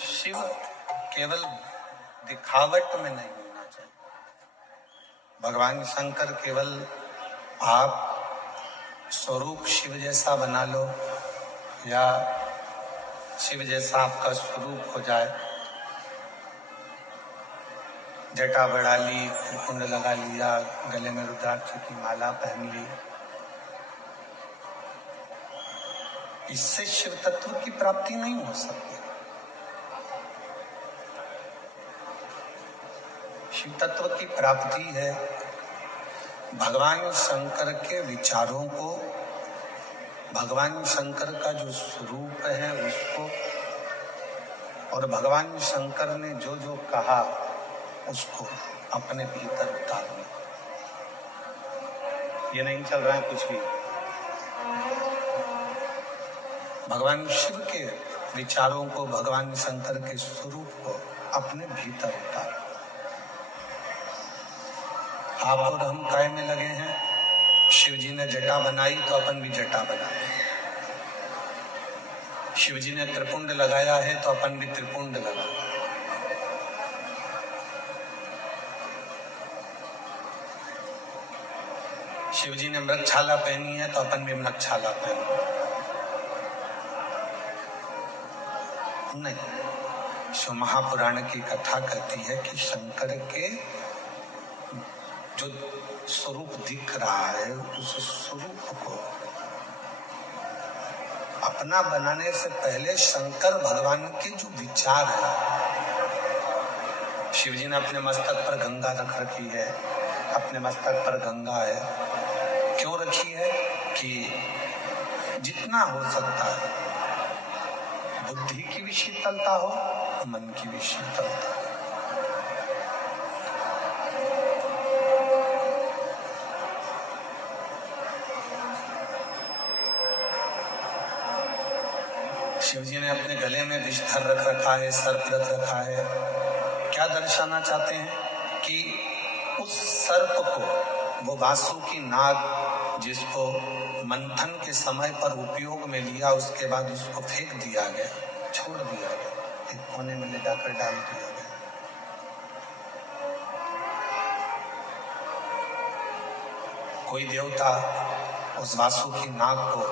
शिव केवल दिखावट में नहीं होना चाहिए। भगवान शंकर केवल आप स्वरूप शिव जैसा बना लो या शिव जैसा आपका स्वरूप हो जाए, जटा बढ़ा ली, त्रिपुंड लगा लिया, गले में रुद्राक्ष की माला पहन ली, इससे शिव तत्व की प्राप्ति नहीं हो सकती। शिव तत्व की प्राप्ति है भगवान शंकर के विचारों को, भगवान शंकर का जो स्वरूप है उसको, और भगवान शंकर ने जो जो कहा उसको अपने भीतर उतारना। ये नहीं चल रहा है कुछ भी। भगवान शिव के विचारों को, भगवान शंकर के स्वरूप को अपने भीतर उतार। आप और हम काय में लगे हैं? शिव जी ने जटा बनाई तो अपन भी जटा बनाए। शिव जी ने त्रिपुंड लगाया है तो अपन भी त्रिपुंड लगाए। शिव जी ने मृगछाला पहनी है तो अपन भी मृगछाला पहने। नहीं, शिव महापुराण की कथा कहती है कि शंकर के जो स्वरूप दिख रहा है उस स्वरूप को अपना बनाने से पहले शंकर भगवान के जो विचार है, शिव जी ने अपने मस्तक पर गंगा रख रखी है, अपने मस्तक पर गंगा है। क्यों रखी है? कि जितना हो सकता है बुद्धि की भी शीतलता हो, मन की भी शीतलता। शिव जी ने अपने गले में विषधर रख रखा है, सर्प रख रखा है। क्या दर्शाना चाहते हैं? कि उस सर्प को, वो वासुकी नाग जिसको मंथन के समय पर उपयोग में लिया, उसके बाद उसको फेंक दिया गया, छोड़ दिया गया, एक कोने में ले जाकर डाल दिया गया। कोई देवता उस वासुकी नाग को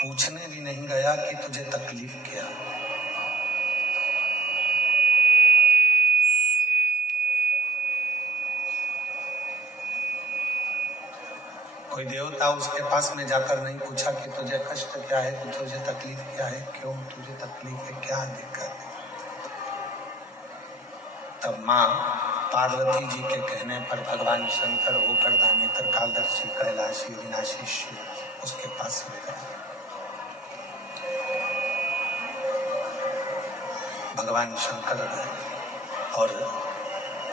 पूछने भी नहीं गया कि तुझे तकलीफ क्या। कोई देवता उसके पास में जाकर नहीं पूछा कि तुझे कष्ट क्या है, तुझे तकलीफ क्या है, क्यों तुझे तकलीफ है, क्या दिक्कत है। तब माँ पार्वती जी के कहने पर भगवान शंकर होकर धामी त्रिकालदर्शी कैलाशी विनाशी शिव उसके पास में गए। भगवान शंकर गए और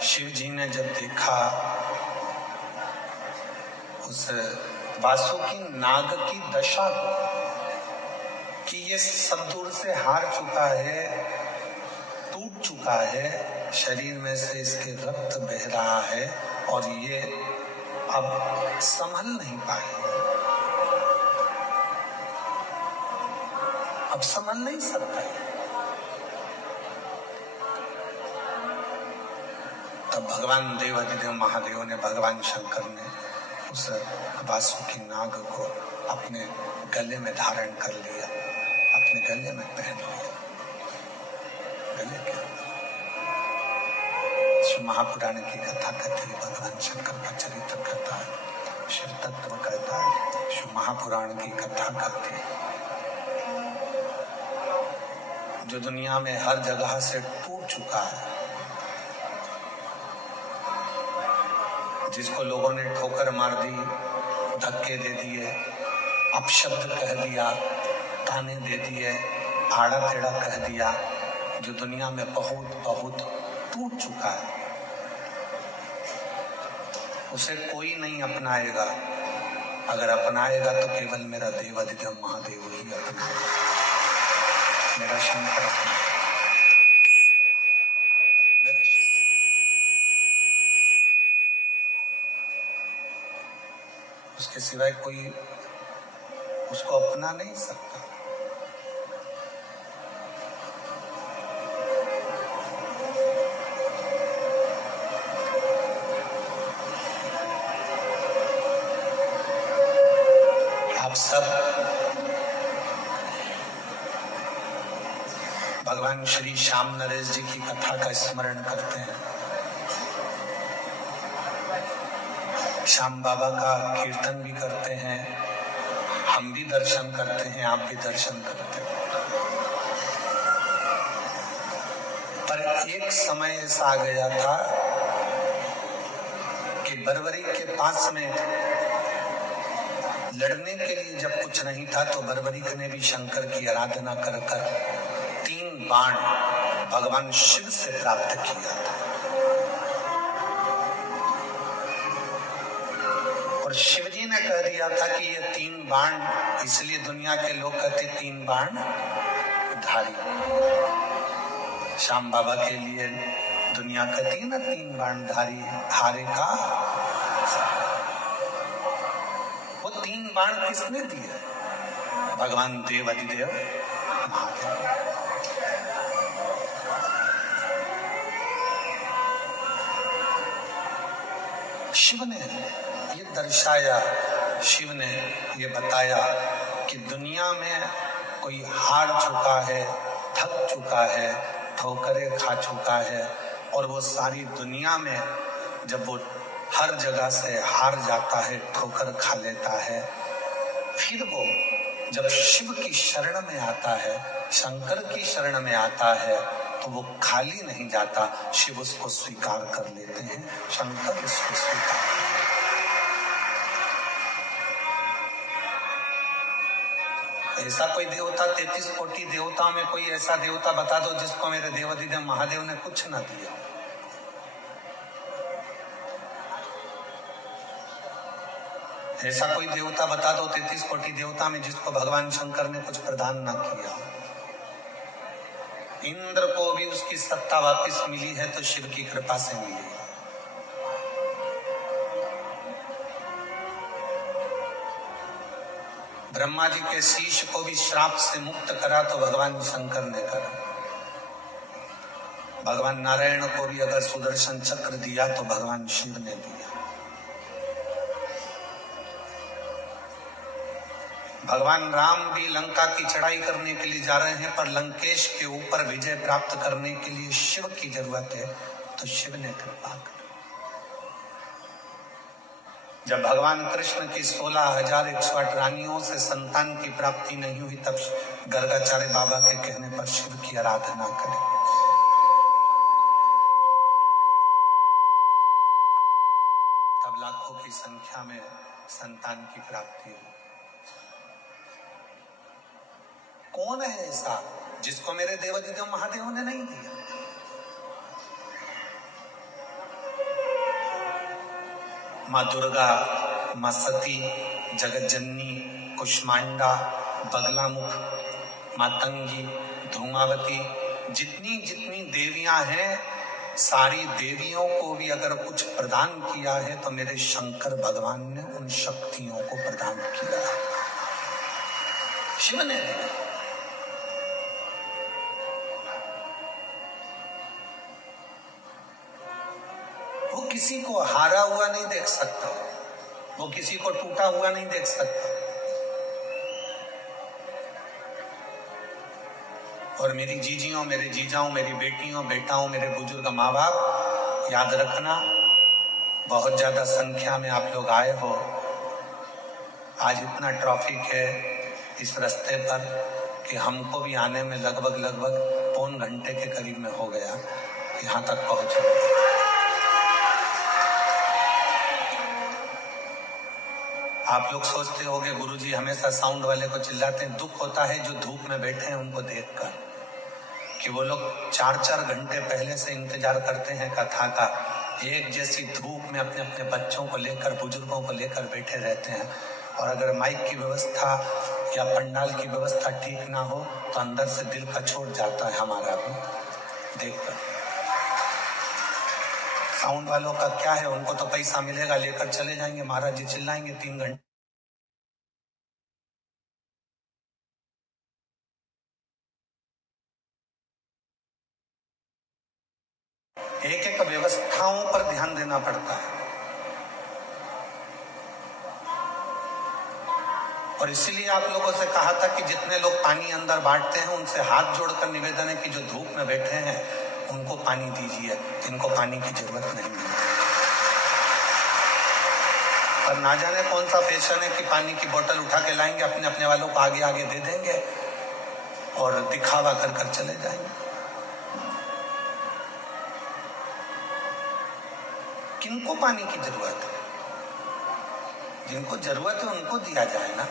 शिव जी ने जब देखा उस वासुकी नाग की दशा को कि ये सब दूर से हार चुका है, टूट चुका है, शरीर में से इसके रक्त बह रहा है और ये अब संभल नहीं पाएगा, अब संभल नहीं सकता है। तब भगवान देवाधिदेव महादेव ने, भगवान शंकर ने उस वासुकी नाग को अपने गले में धारण कर लिया, अपने गले में पहन लिया। गले के शिव महापुराण की कथा कहती है, भगवान शंकर का चरित्र कहता है, शिव तत्व कहता है, शिव महापुराण की कथा कहती है, जो दुनिया में हर जगह से टूट चुका है, जिसको लोगों ने ठोकर मार दी, धक्के दे दिए, अपशब्द कह दिया, ताने दे दिए, आड़ा टेढ़ा कह दिया, जो दुनिया में बहुत बहुत टूट चुका है, उसे कोई नहीं अपनाएगा। अगर अपनाएगा तो केवल मेरा देवाधिदेव महादेव ही अपनाएगा, मेरा शंकर अपनाएगा, मेरा शिव। उसके सिवाय कोई उसको अपना नहीं सकता। आप सब भगवान श्री श्याम नरेश जी की कथा का स्मरण करते हैं। श्याम बाबा का कीर्तन भी करते हैं, हम भी दर्शन करते हैं, आप भी दर्शन करते हैं। पर एक समय ऐसा आ गया था कि बरबरी के पास में लड़ने के लिए जब कुछ नहीं था तो बरबरीक ने भी शंकर की आराधना कर कर 3 बाण भगवान शिव से प्राप्त किया था। और शिवजी ने कह दिया था कि ये 3 बाण, इसलिए दुनिया के लोग कहते 3 बाण धारी। श्याम बाबा के लिए दुनिया कहती है ना 3 बाण धारी, हारे का। वो 3 बाण किसने दिए? भगवान देवाधिदेव महादेव। शिव ने ये दर्शाया, शिव ने ये बताया कि दुनिया में कोई हार चुका है, थक चुका है, ठोकरें खा चुका है, और वो सारी दुनिया में जब वो हर जगह से हार जाता है, ठोकर खा लेता है, फिर वो जब शिव की शरण में आता है, शंकर की शरण में आता है, तो वो खाली नहीं जाता। शिव उसको स्वीकार कर लेते हैं, शंकर उसको स्वीकार। ऐसा कोई देवता, 33 कोटि देवताओं में कोई ऐसा देवता बता दो जिसको मेरे देवाधिदेव महादेव ने कुछ ना दिया। ऐसा कोई देवता बता दो 33 कोटि देवता में जिसको भगवान शंकर ने कुछ प्रदान ना किया। इंद्र को भी उसकी सत्ता वापस मिली है तो शिव की कृपा से मिली है। ब्रह्मा जी के शीश को भी श्राप से मुक्त करा तो भगवान शंकर ने करा। भगवान नारायण को भी अगर सुदर्शन चक्र दिया तो भगवान शिव ने दिया। भगवान राम भी लंका की चढ़ाई करने के लिए जा रहे हैं, पर लंकेश के ऊपर विजय प्राप्त करने के लिए शिव की जरूरत है, तो शिव ने कृपा कर। जब भगवान कृष्ण की 16,108 रानियों से संतान की प्राप्ति नहीं हुई, तब गर्गाचार्य बाबा के कहने पर शिव की आराधना करें। तब लाखों की संख्या में संतान की प्राप्ति हुई। कौन है ऐसा जिसको मेरे देवाधिदेव महादेव ने नहीं दिया? माँ दुर्गा, माँ सती, जगज्जननी, कुष्मांडा, बगलामुख, मातंगी, धूमावती, जितनी जितनी देवियां हैं, सारी देवियों को भी अगर कुछ प्रदान किया है तो मेरे शंकर भगवान ने उन शक्तियों को प्रदान किया है। शिव ने दिया। किसी को हारा हुआ नहीं देख सकता, वो किसी को टूटा हुआ नहीं देख सकता। और मेरी जीजियों, मेरे जीजाओं, मेरी बेटियों, बेटाओं, मेरे बुजुर्ग माँ बाप, याद रखना, बहुत ज्यादा संख्या में आप लोग आए हो। आज इतना ट्रैफिक है इस रास्ते पर कि हमको भी आने में लगभग पौन घंटे के करीब में हो गया यहाँ तक पहुंचे। आप लोग सोचते होंगे गुरुजी हमेशा साउंड वाले को चिल्लाते हैं। दुख होता है जो धूप में बैठे हैं उनको देखकर, कि वो लोग 4-4 घंटे पहले से इंतजार करते हैं कथा का। एक जैसी धूप में अपने अपने बच्चों को लेकर, बुजुर्गों को लेकर बैठे रहते हैं। और अगर माइक की व्यवस्था या पंडाल की व्यवस्था ठीक ना हो तो अंदर से दिल का छोड़ जाता है हमारा भी देखकर। साउंड वालों का क्या है, उनको तो पैसा मिलेगा, लेकर चले जाएंगे, महाराज जी चिल्लाएंगे 3 घंटे। एक एक व्यवस्थाओं पर ध्यान देना पड़ता है। और इसीलिए आप लोगों से कहा था कि जितने लोग पानी अंदर बांटते हैं उनसे हाथ जोड़कर निवेदन है कि जो धूप में बैठे हैं उनको पानी दीजिए, इनको पानी की जरूरत नहीं है। और ना जाने कौन सा फैशन है कि पानी की बोतल उठा के लाएंगे, अपने अपने वालों को आगे आगे दे देंगे और दिखावा कर कर चले जाएंगे। किनको पानी की जरूरत है? जिनको जरूरत है उनको दिया जाए ना।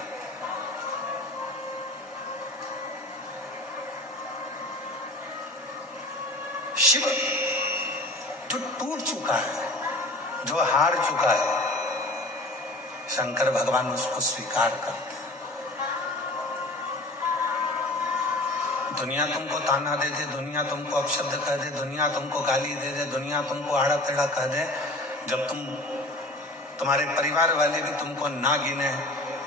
शिव जो टूट चुका है, जो हार चुका है, शंकर भगवान उसको स्वीकार करते हैं। दुनिया तुमको ताना दे दे, दुनिया तुमको अपशब्द कह दे, दुनिया तुमको गाली दे दे, दुनिया तुमको आड़ा टेढ़ा कह दे, जब तुम्हारे परिवार वाले भी तुमको ना गिने,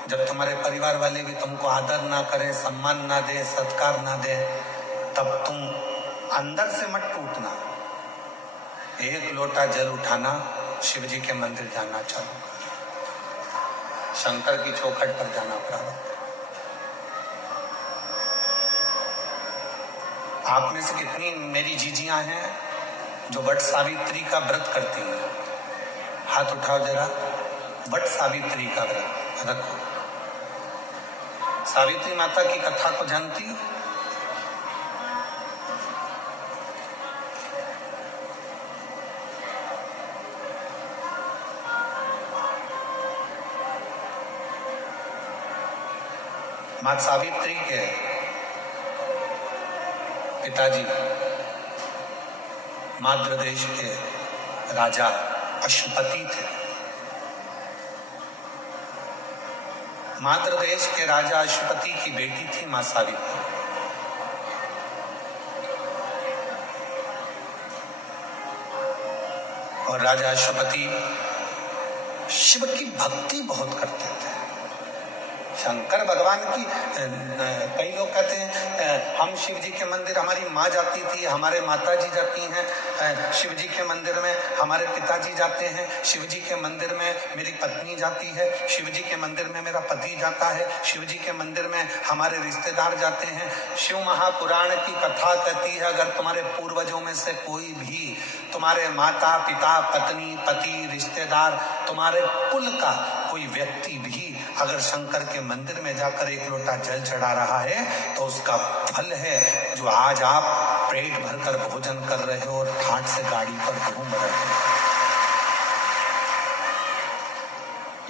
जब तुम्हारे परिवार वाले भी तुमको आदर ना करें, सम्मान ना दे, सत्कार ना दे, तब तुम अंदर से मत टूटना। एक लोटा जल उठाना, शिव जी के मंदिर जाना चालू कर, शंकर की चौखट पर जाना पड़ा। आप में से कितनी मेरी जीजियां हैं जो वट सावित्री का व्रत करती हैं? हाथ उठाओ जरा। वट सावित्री का व्रत रखो। सावित्री माता की कथा को जानती हो? मां सावित्री के पिताजी माद्र देश के राजा अश्वपति थे। माद्र देश के राजा अश्वपति की बेटी थी मां सावित्री। और राजा अश्वपति शिव की भक्ति बहुत करते थे। शंकर भगवान की कई लोग कहते हैं हम शिव जी के मंदिर, हमारी माँ जाती थी, हमारे माता जी जाती हैं शिव जी के मंदिर में, हमारे पिताजी जाते हैं शिव जी के मंदिर में, मेरी पत्नी जाती है शिव जी के मंदिर में, मेरा पति जाता है शिव जी के मंदिर में, हमारे रिश्तेदार जाते हैं। शिव महापुराण की कथा कहती है अगर तुम्हारे पूर्वजों में से कोई भी, तुम्हारे माता पिता, पत्नी, पति, रिश्तेदार, तुम्हारे कुल का कोई व्यक्ति भी अगर शंकर के मंदिर में जाकर एक लोटा जल चढ़ा रहा है तो उसका फल है जो आज आप पेट भरकर भोजन कर रहे हो और ठाट से गाड़ी पर घूम रहे हो,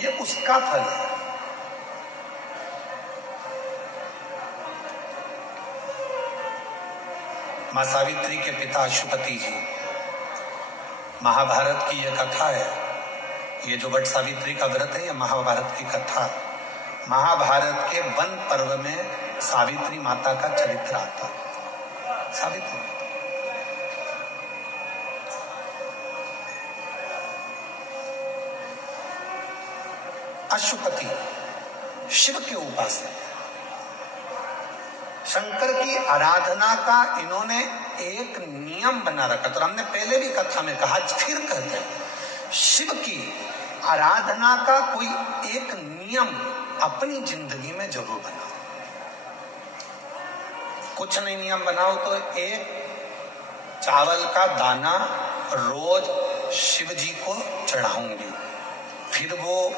ये उसका फल है। मां सावित्री के पिता अश्वपति जी, महाभारत की यह कथा है। ये जो वट सावित्री का व्रत है, यह महाभारत की कथा। महाभारत के वन पर्व में सावित्री माता का चरित्र आता। सावित्री अश्वपति शिव के उपासक, शंकर की आराधना का इन्होंने एक नियम बना रखा। तो हमने पहले भी कथा में कहा, फिर कहते हैं शिव की आराधना का कोई एक नियम अपनी जिंदगी में जरूर बनाओ। कुछ नहीं नियम बनाओ तो एक चावल का दाना रोज शिव जी को चढ़ाऊंगी, फिर वो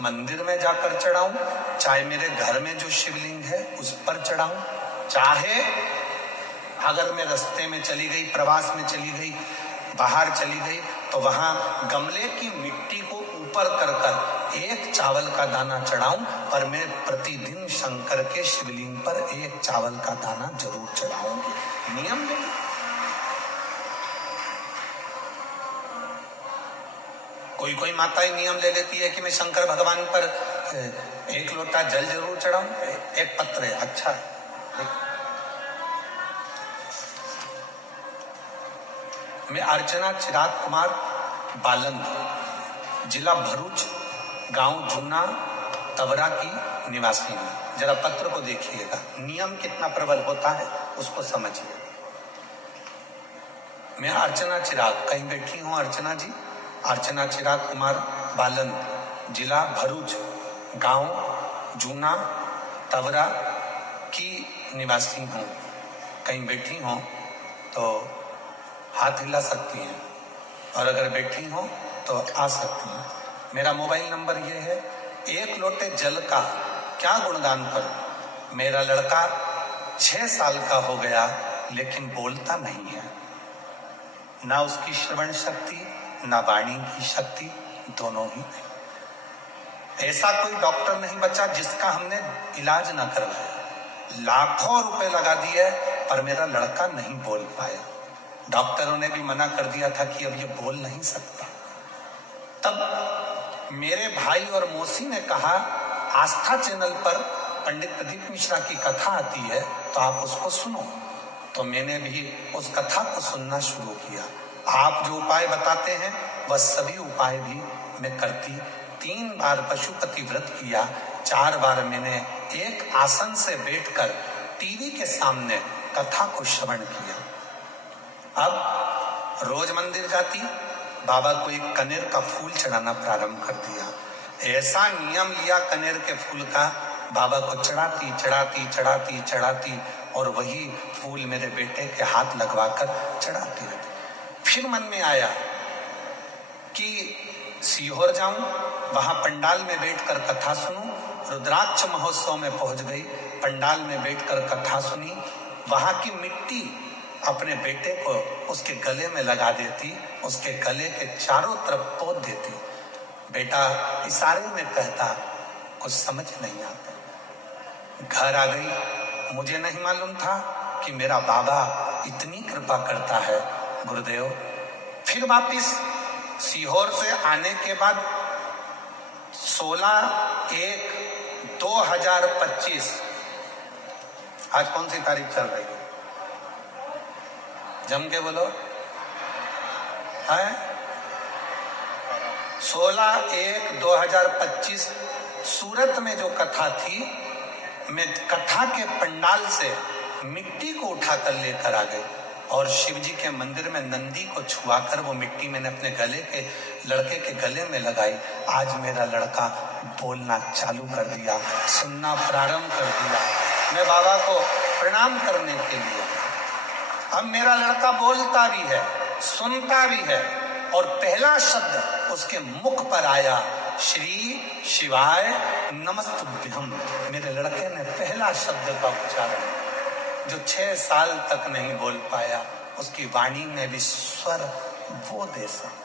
मंदिर में जाकर चढ़ाऊं, चाहे मेरे घर में जो शिवलिंग है उस पर चढ़ाऊं, चाहे अगर मैं रास्ते में चली गई, प्रवास में चली गई, बाहर चली गई, तो वहां गमले की मिट्टी को ऊपर कर कर एक चावल का दाना चढ़ाऊं, पर मैं प्रतिदिन शंकर के शिवलिंग पर एक चावल का दाना जरूर चढ़ाऊंगी। नियम नहीं। कोई कोई माताएं नियम ले लेती है कि मैं शंकर भगवान पर एक लोटा जल जरूर चढ़ाऊं, एक पत्र है, अच्छा। मैं अर्चना चिराग कुमार बालन, जिला भरूच, गांव जूना तवरा की निवासी हूं। जरा पत्र को देखिएगा, नियम कितना प्रबल होता है उसको समझिए। मैं अर्चना चिराग, कहीं बैठी हूं अर्चना जी? अर्चना चिराग कुमार बालन, जिला भरूच, गांव जूना तवरा की निवासी हूं। कहीं बैठी हो तो हाथ हिला सकती हैं, और अगर बैठी हो तो आ सकती हैं। मेरा मोबाइल नंबर ये है। एक लोटे जल का क्या गुणगान करूं? मेरा लड़का 6 साल का हो गया लेकिन बोलता नहीं है, ना उसकी श्रवण शक्ति ना वाणी की शक्ति, दोनों ही नहीं। ऐसा कोई डॉक्टर नहीं बचा जिसका हमने इलाज ना करवाया। लाखों रुपए लगा दिए पर मेरा लड़का नहीं बोल पाया। डॉक्टरों ने भी मना कर दिया था कि अब ये बोल नहीं सकता। तब मेरे भाई और मौसी ने कहा, आस्था चैनल पर पंडित प्रदीप मिश्रा की कथा आती है तो आप उसको सुनो। तो मैंने भी उस कथा को सुनना शुरू किया। आप जो उपाय बताते हैं वह सभी उपाय भी मैं करती। 3 बार पशुपति व्रत किया, 4 बार मैंने एक आसन से बैठकर टीवी के सामने कथा को श्रवण किया। अब रोज मंदिर जाती, बाबा को एक कनेर का फूल चढ़ाना प्रारंभ कर दिया। ऐसा नियम लिया कनेर के फूल का, बाबा को चढ़ाती चढ़ाती चढ़ाती चढ़ाती, और वही फूल मेरे बेटे के हाथ लगवाकर चढ़ाती रहती। फिर मन में आया कि सीहोर जाऊं, वहां पंडाल में बैठकर कथा सुनूं। रुद्राक्ष महोत्सव में पहुंच गई, पंडाल में बैठकर कथा सुनी। वहां की मिट्टी अपने बेटे को उसके गले में लगा देती, उसके गले के चारों तरफ पोत देती। बेटा इशारे में कहता, कुछ समझ नहीं आता। घर आ गई, मुझे नहीं मालूम था कि मेरा बाबा इतनी कृपा करता है। गुरुदेव, फिर वापिस सीहोर से आने के बाद 16/1/2025, आज कौन सी तारीख चल रही है? जम के बोलो है। 16/1/2025 सूरत में जो कथा थी, मैं कथा के पंडाल से मिट्टी को उठाकर लेकर आ गई और शिव जी के मंदिर में नंदी को छुआकर वो मिट्टी मैंने अपने लड़के के गले में लगाई। आज मेरा लड़का बोलना चालू कर दिया, सुनना प्रारंभ कर दिया। मैं बाबा को प्रणाम करने के लिए, अब मेरा लड़का बोलता भी है, सुनता भी है, और पहला शब्द उसके मुख पर आया, श्री शिवाय नमस्तुभ्यम। मेरे लड़के ने पहला शब्द का उच्चारण, जो 6 साल तक नहीं बोल पाया, उसकी वाणी में भी स्वर वो दे सका।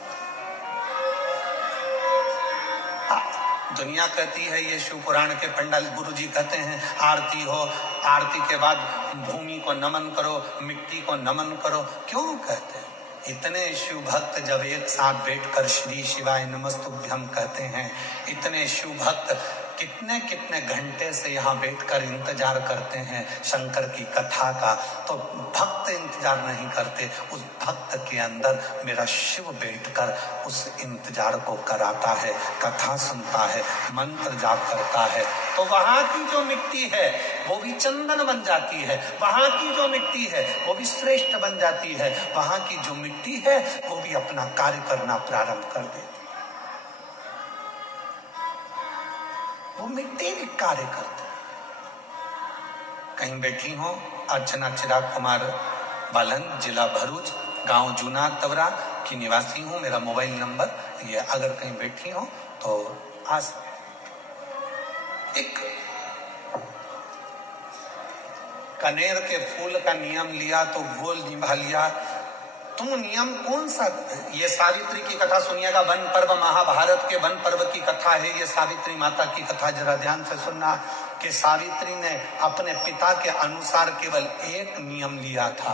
दुनिया कहती है ये शिव पुराण के पंडाल गुरुजी कहते हैं आरती हो, आरती के बाद भूमि को नमन करो, मिट्टी को नमन करो। क्यों कहते हैं? इतने शिव भक्त जब एक साथ बैठकर श्री शिवाय नमस्तुभ्यम कहते हैं, इतने शिव भक्त कितने कितने घंटे से यहाँ बैठकर इंतजार करते हैं शंकर की कथा का, तो भक्त इंतजार नहीं करते, उस भक्त के अंदर मेरा शिव बैठकर उस इंतजार को कराता है, कथा सुनता है, मंत्र जाप करता है। तो वहां की जो मिट्टी है वो भी चंदन बन जाती है, वहां की जो मिट्टी है वो भी श्रेष्ठ बन जाती है, वहां की जो मिट्टी है वो भी अपना कार्य करना प्रारंभ कर देती है। वो मिट्टी भी कार्य करते हैं। कहीं बैठी हो अर्चना चिराग कुमार बालन, जिला भरूच, गांव जूना तवरा की निवासी हूं। मेरा मोबाइल नंबर ये, अगर कहीं बैठी हो तो आज एक कनेर के फूल का नियम लिया तो वो निभा लिया। तुम नियम कौन सा? ये सावित्री की कथा सुनिएगा, वन पर्व, महाभारत के वन पर्व की कथा है ये सावित्री माता की कथा। जरा ध्यान से सुनना कि सावित्री ने अपने पिता के अनुसार केवल एक नियम लिया था,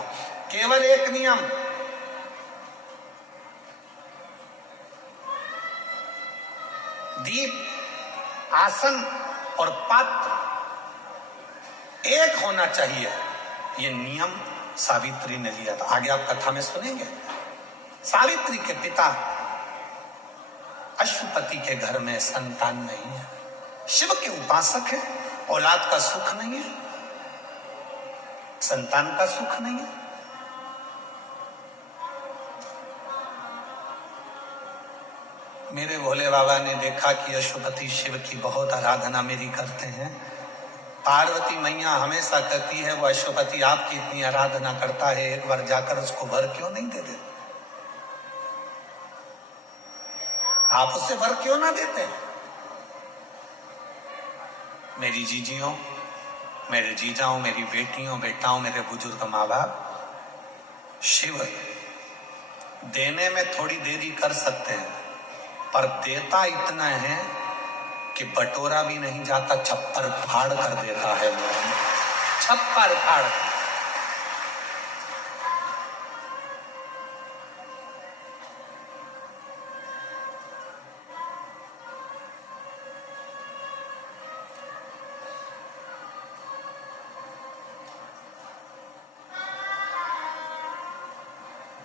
केवल एक नियम। दीप, आसन और पात्र एक होना चाहिए, ये नियम सावित्री ने लिया था। आगे आप कथा में सुनेंगे। सावित्री के पिता अश्वपति के घर में संतान नहीं है, शिव के उपासक है, औलाद का सुख नहीं है, संतान का सुख नहीं है। मेरे भोले बाबा ने देखा कि अश्वपति शिव की बहुत आराधना मेरी करते हैं। पार्वती मैया हमेशा कहती है वो अश्वपति आपकी इतनी आराधना करता है, एक बार जाकर उसको वर क्यों नहीं दे देते? आप उससे वर क्यों ना देते? मेरी जीजियों, मेरे जीजाओं, मेरी बेटियों, बेटाओं, मेरे बुजुर्ग माँ बाप, शिव देने में थोड़ी देरी कर सकते हैं पर देता इतना है कि बटोरा भी नहीं जाता, छप्पर फाड़ कर देता है। छप्पर फाड़।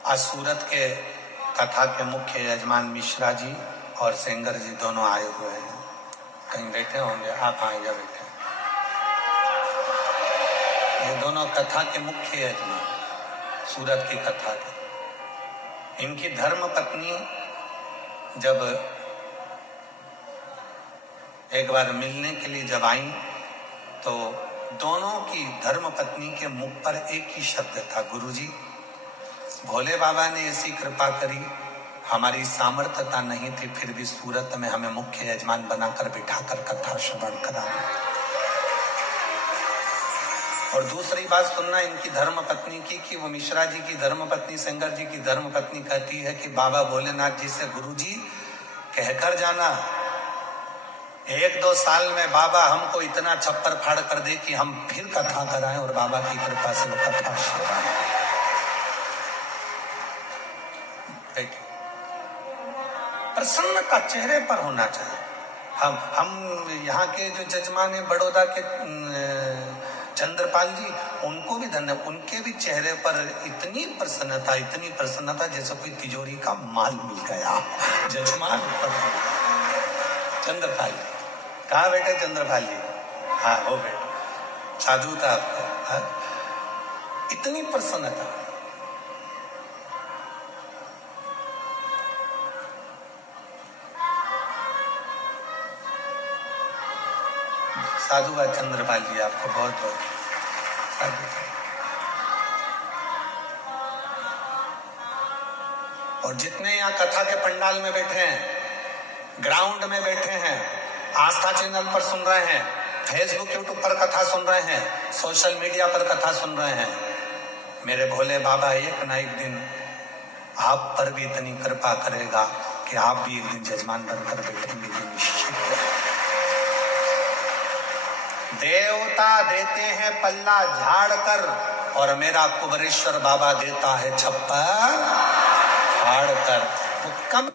आज सूरत के कथा के मुख्य यजमान मिश्रा जी और सेंगर जी दोनों आए हुए हैं। कहीं बैठे होंगे, आप आएंगे बैठे। ये दोनों कथा के मुख्य यजमान, सूरत की कथा के। इनकी धर्म पत्नी जब एक बार मिलने के लिए जब आई तो दोनों की धर्म पत्नी के मुख पर एक ही शब्द था, गुरुजी। भोले बाबा ने ऐसी कृपा करी, हमारी सामर्थ्यता नहीं थी, फिर भी सूरत में हमें मुख्य यजमान बनाकर बिठाकर कथा श्रवण करा दी। और दूसरी बात सुनना इनकी धर्म पत्नी की कि वो मिश्रा जी की धर्म पत्नी, सेंगर जी की धर्म पत्नी कहती है कि बाबा भोलेनाथ जी से गुरुजी कहकर जाना, 1-2 साल में बाबा हमको इतना छप्पर फाड़ कर दे कि हम फिर कथा कराएं और बाबा की कृपा से वो कथा श्रवण। प्रसन्नता चेहरे पर होना चाहिए। हम यहाँ के जो जजमान है बड़ौदा के चंद्रपाल जी, उनको भी धन्यवाद। उनके भी चेहरे पर इतनी प्रसन्नता जैसे कोई तिजोरी का माल मिल गया। जजमान चंद्रपाल जी, कहाँ बैठे चंद्रपाल जी? हाँ वो बैठे, साधु था आपको। हाँ? इतनी प्रसन्नता। साधुवाद चंद्रपाल जी, आपको बहुत बहुत साधु। और जितने यहाँ कथा के पंडाल में बैठे हैं, ग्राउंड में बैठे हैं, आस्था चैनल पर सुन रहे हैं, फेसबुक यूट्यूब पर कथा सुन रहे हैं, सोशल मीडिया पर कथा सुन रहे हैं, मेरे भोले बाबा एक ना एक दिन आप पर भी इतनी कृपा करेगा कि आप भी एक दिन जजमान बनकर बैठेंगे। निश्चित देवता देते हैं पल्ला झाड़ कर और मेरा कुबरेश्वर बाबा देता है छप्पर फाड़ कर। वो कम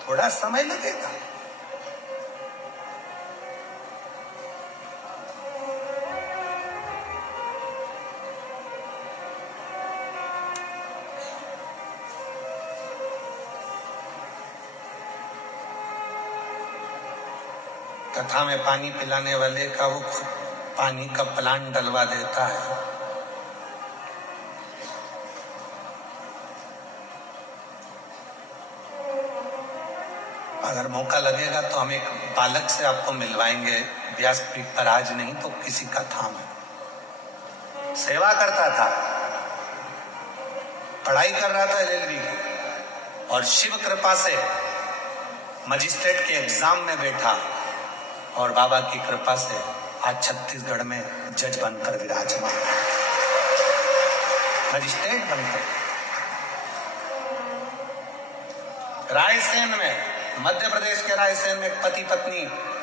थोड़ा समय लगेगा। कथा में पानी पिलाने वाले का वो पानी का प्लांट डलवा देता है। अगर मौका लगेगा तो हम एक बालक से आपको मिलवाएंगे, व्यासपीठ पर आज नहीं तो किसी कथा में। सेवा करता था, पढ़ाई कर रहा था LLB की, और शिव कृपा से मजिस्ट्रेट के एग्जाम में बैठा और बाबा की कृपा से आज छत्तीसगढ़ में जज बनकर विराजमान, मजिस्ट्रेट बनकर। रायसेन में, मध्य प्रदेश के रायसेन में पति पत्नी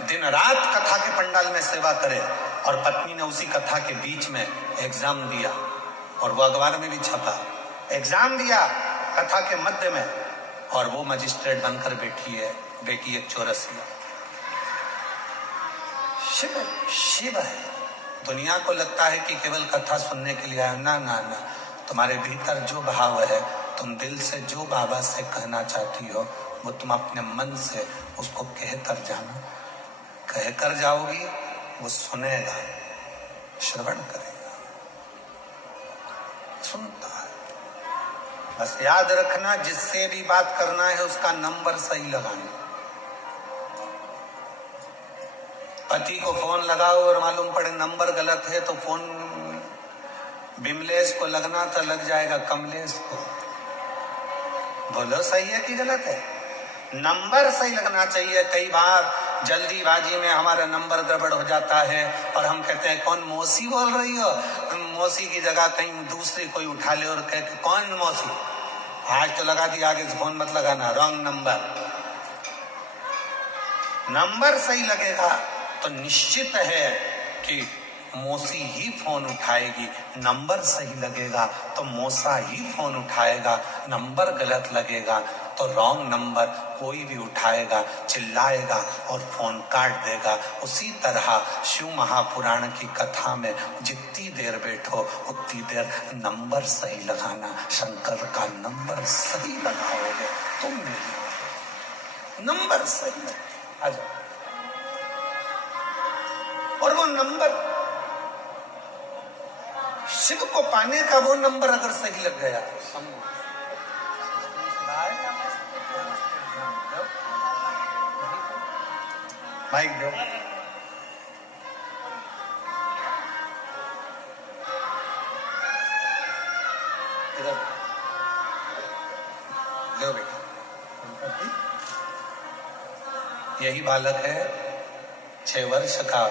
दिन रात कथा के पंडाल में सेवा करे और पत्नी ने उसी कथा के बीच में एग्जाम दिया और वो अखबार में भी छपा। एग्जाम दिया कथा के मध्य में और वो मजिस्ट्रेट बनकर बैठी है, बेटी एक चौरसिया। शिव शिव है। दुनिया को लगता है कि केवल कथा सुनने के लिए आए, ना ना ना, तुम्हारे भीतर जो भाव है, तुम दिल से जो बाबा से कहना चाहती हो वो तुम अपने मन से उसको कहकर जाना। कहकर जाओगी वो सुनेगा, श्रवण करेगा, सुनता है। बस याद रखना, जिससे भी बात करना है उसका नंबर सही लगाना। पति को फोन लगाओ और मालूम पड़े नंबर गलत है तो फोन बिमलेश को लगना था, लग जाएगा कमलेश को। बोलो सही है कि गलत है? नंबर सही लगना चाहिए। कई बार जल्दीबाजी में हमारा नंबर गड़बड़ हो जाता है और हम कहते हैं कौन मौसी बोल रही हो, मौसी की जगह कहीं दूसरी कोई उठा ले और कहे कौन मौसी, आज तो लगा दिया, आगे से फोन मत लगाना, रॉन्ग नंबर। नंबर सही लगेगा तो निश्चित है कि मौसी ही फोन उठाएगी। नंबर सही लगेगा तो मौसा ही फोन उठाएगा। नंबर गलत लगेगा तो रॉन्ग नंबर कोई भी उठाएगा, चिल्लाएगा और फोन काट देगा। उसी तरह शिव महापुराण की कथा में जितनी देर बैठो उतनी देर नंबर सही लगाना। शंकर का नंबर सही लगाओगे तुम नहीं, नंबर सही आ जाओ। और वो नंबर शिव को पाने का, वो नंबर अगर सही लग गया, माइक दो, इधर लो बेटा। यही बालक है, 6 वर्ष का,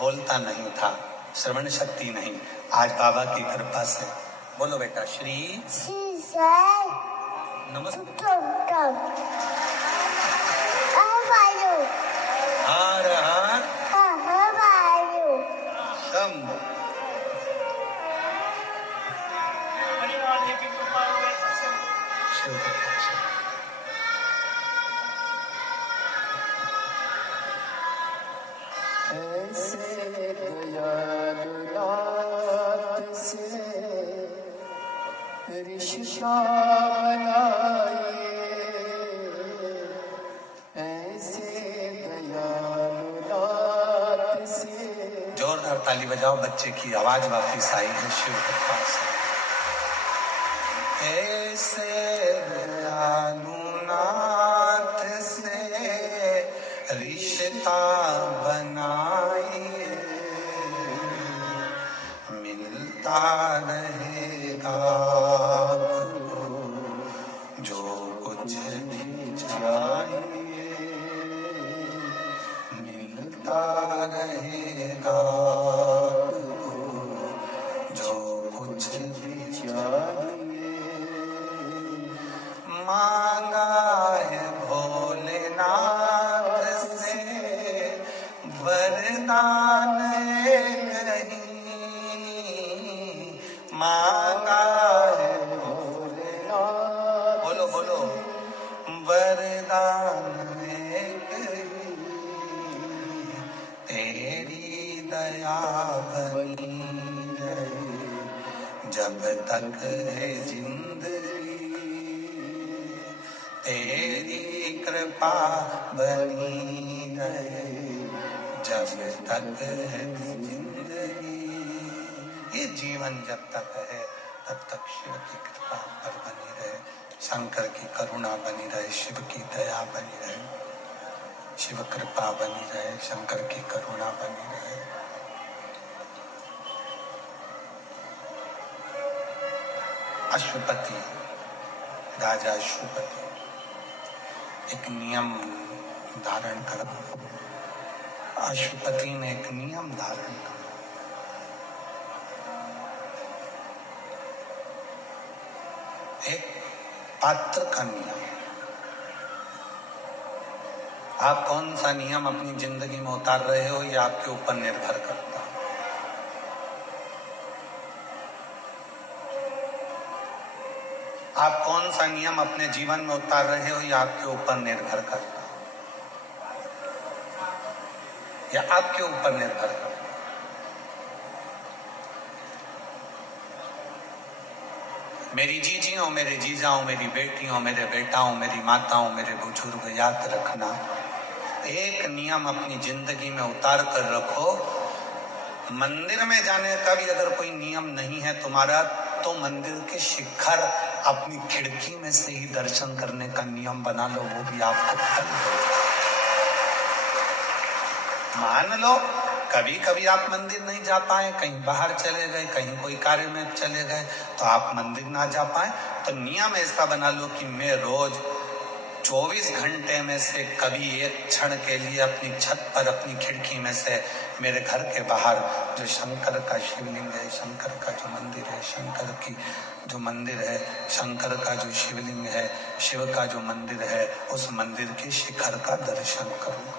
बोलता नहीं था, श्रवण शक्ति नहीं, आज बाबा की कृपा से। बोलो बेटा। श्री नमस्ते। हर हर शंभु। ऐसे दयालु नाथ से रिश्ता बनाइए, ऐसे दयालु नाथ से। जोरदार ताली बजाओ, बच्चे की आवाज वापिस आई है शिव के पास। ऐसे दयालु नाथ से रिश्ता बनाइए, मिलता रहेगा जो कुछ भी चाहिए, मिलता रहेगा जो कुछ भी चाहिए। मांगा है भोलेनाथ से वरदान नहीं, मांगा है भोलेनाथ, बोलो बोलो, वरदान एक ही, तेरी दया बनी रहे जब तक है जिंदगी, तेरी कृपा बनी रहे जब तक है जिंदगी। ये जीवन जब तक है तब तक शिव की कृपा पर बनी रहे, शंकर की करुणा बनी रहे, शिव की दया बनी रहे। शिव कृपा बनी रहे, शंकर की करुणा बनी रहे। अश्वपति, राजा अश्वपति एक नियम धारण कर, अश्वपति ने एक नियम धारण कर। एक पात्र का नियम। आप कौन सा नियम अपनी जिंदगी में उतार रहे हो, यह आपके ऊपर निर्भर करता है। आप कौन सा नियम अपने जीवन में उतार रहे हो, यह आपके ऊपर निर्भर करता है, या आपके ऊपर निर्भर करता है। मेरी जीजी हो, मेरे जीजा हो, मेरी बेटी हो, मेरे बेटा हो, मेरी माता हो, मेरे बुजुर्ग, याद रखना, एक नियम अपनी जिंदगी में उतार कर रखो। मंदिर में जाने का भी अगर कोई नियम नहीं है तुम्हारा, तो मंदिर के शिखर अपनी खिड़की में से ही दर्शन करने का नियम बना लो, वो भी आपको फल देगा। मान लो कभी कभी आप मंदिर नहीं जा पाए, कहीं बाहर चले गए, कहीं कोई कार्य में चले गए, तो आप मंदिर ना जा पाए, तो नियम ऐसा बना लो कि मैं रोज 24 घंटे में से कभी एक क्षण के लिए अपनी छत पर, अपनी खिड़की में से मेरे घर के बाहर जो शंकर का शिवलिंग है, शंकर का जो मंदिर है, शंकर की जो मंदिर है, शंकर का जो शिवलिंग है, शिव का जो मंदिर है, उस मंदिर के शिखर का दर्शन करूंगा।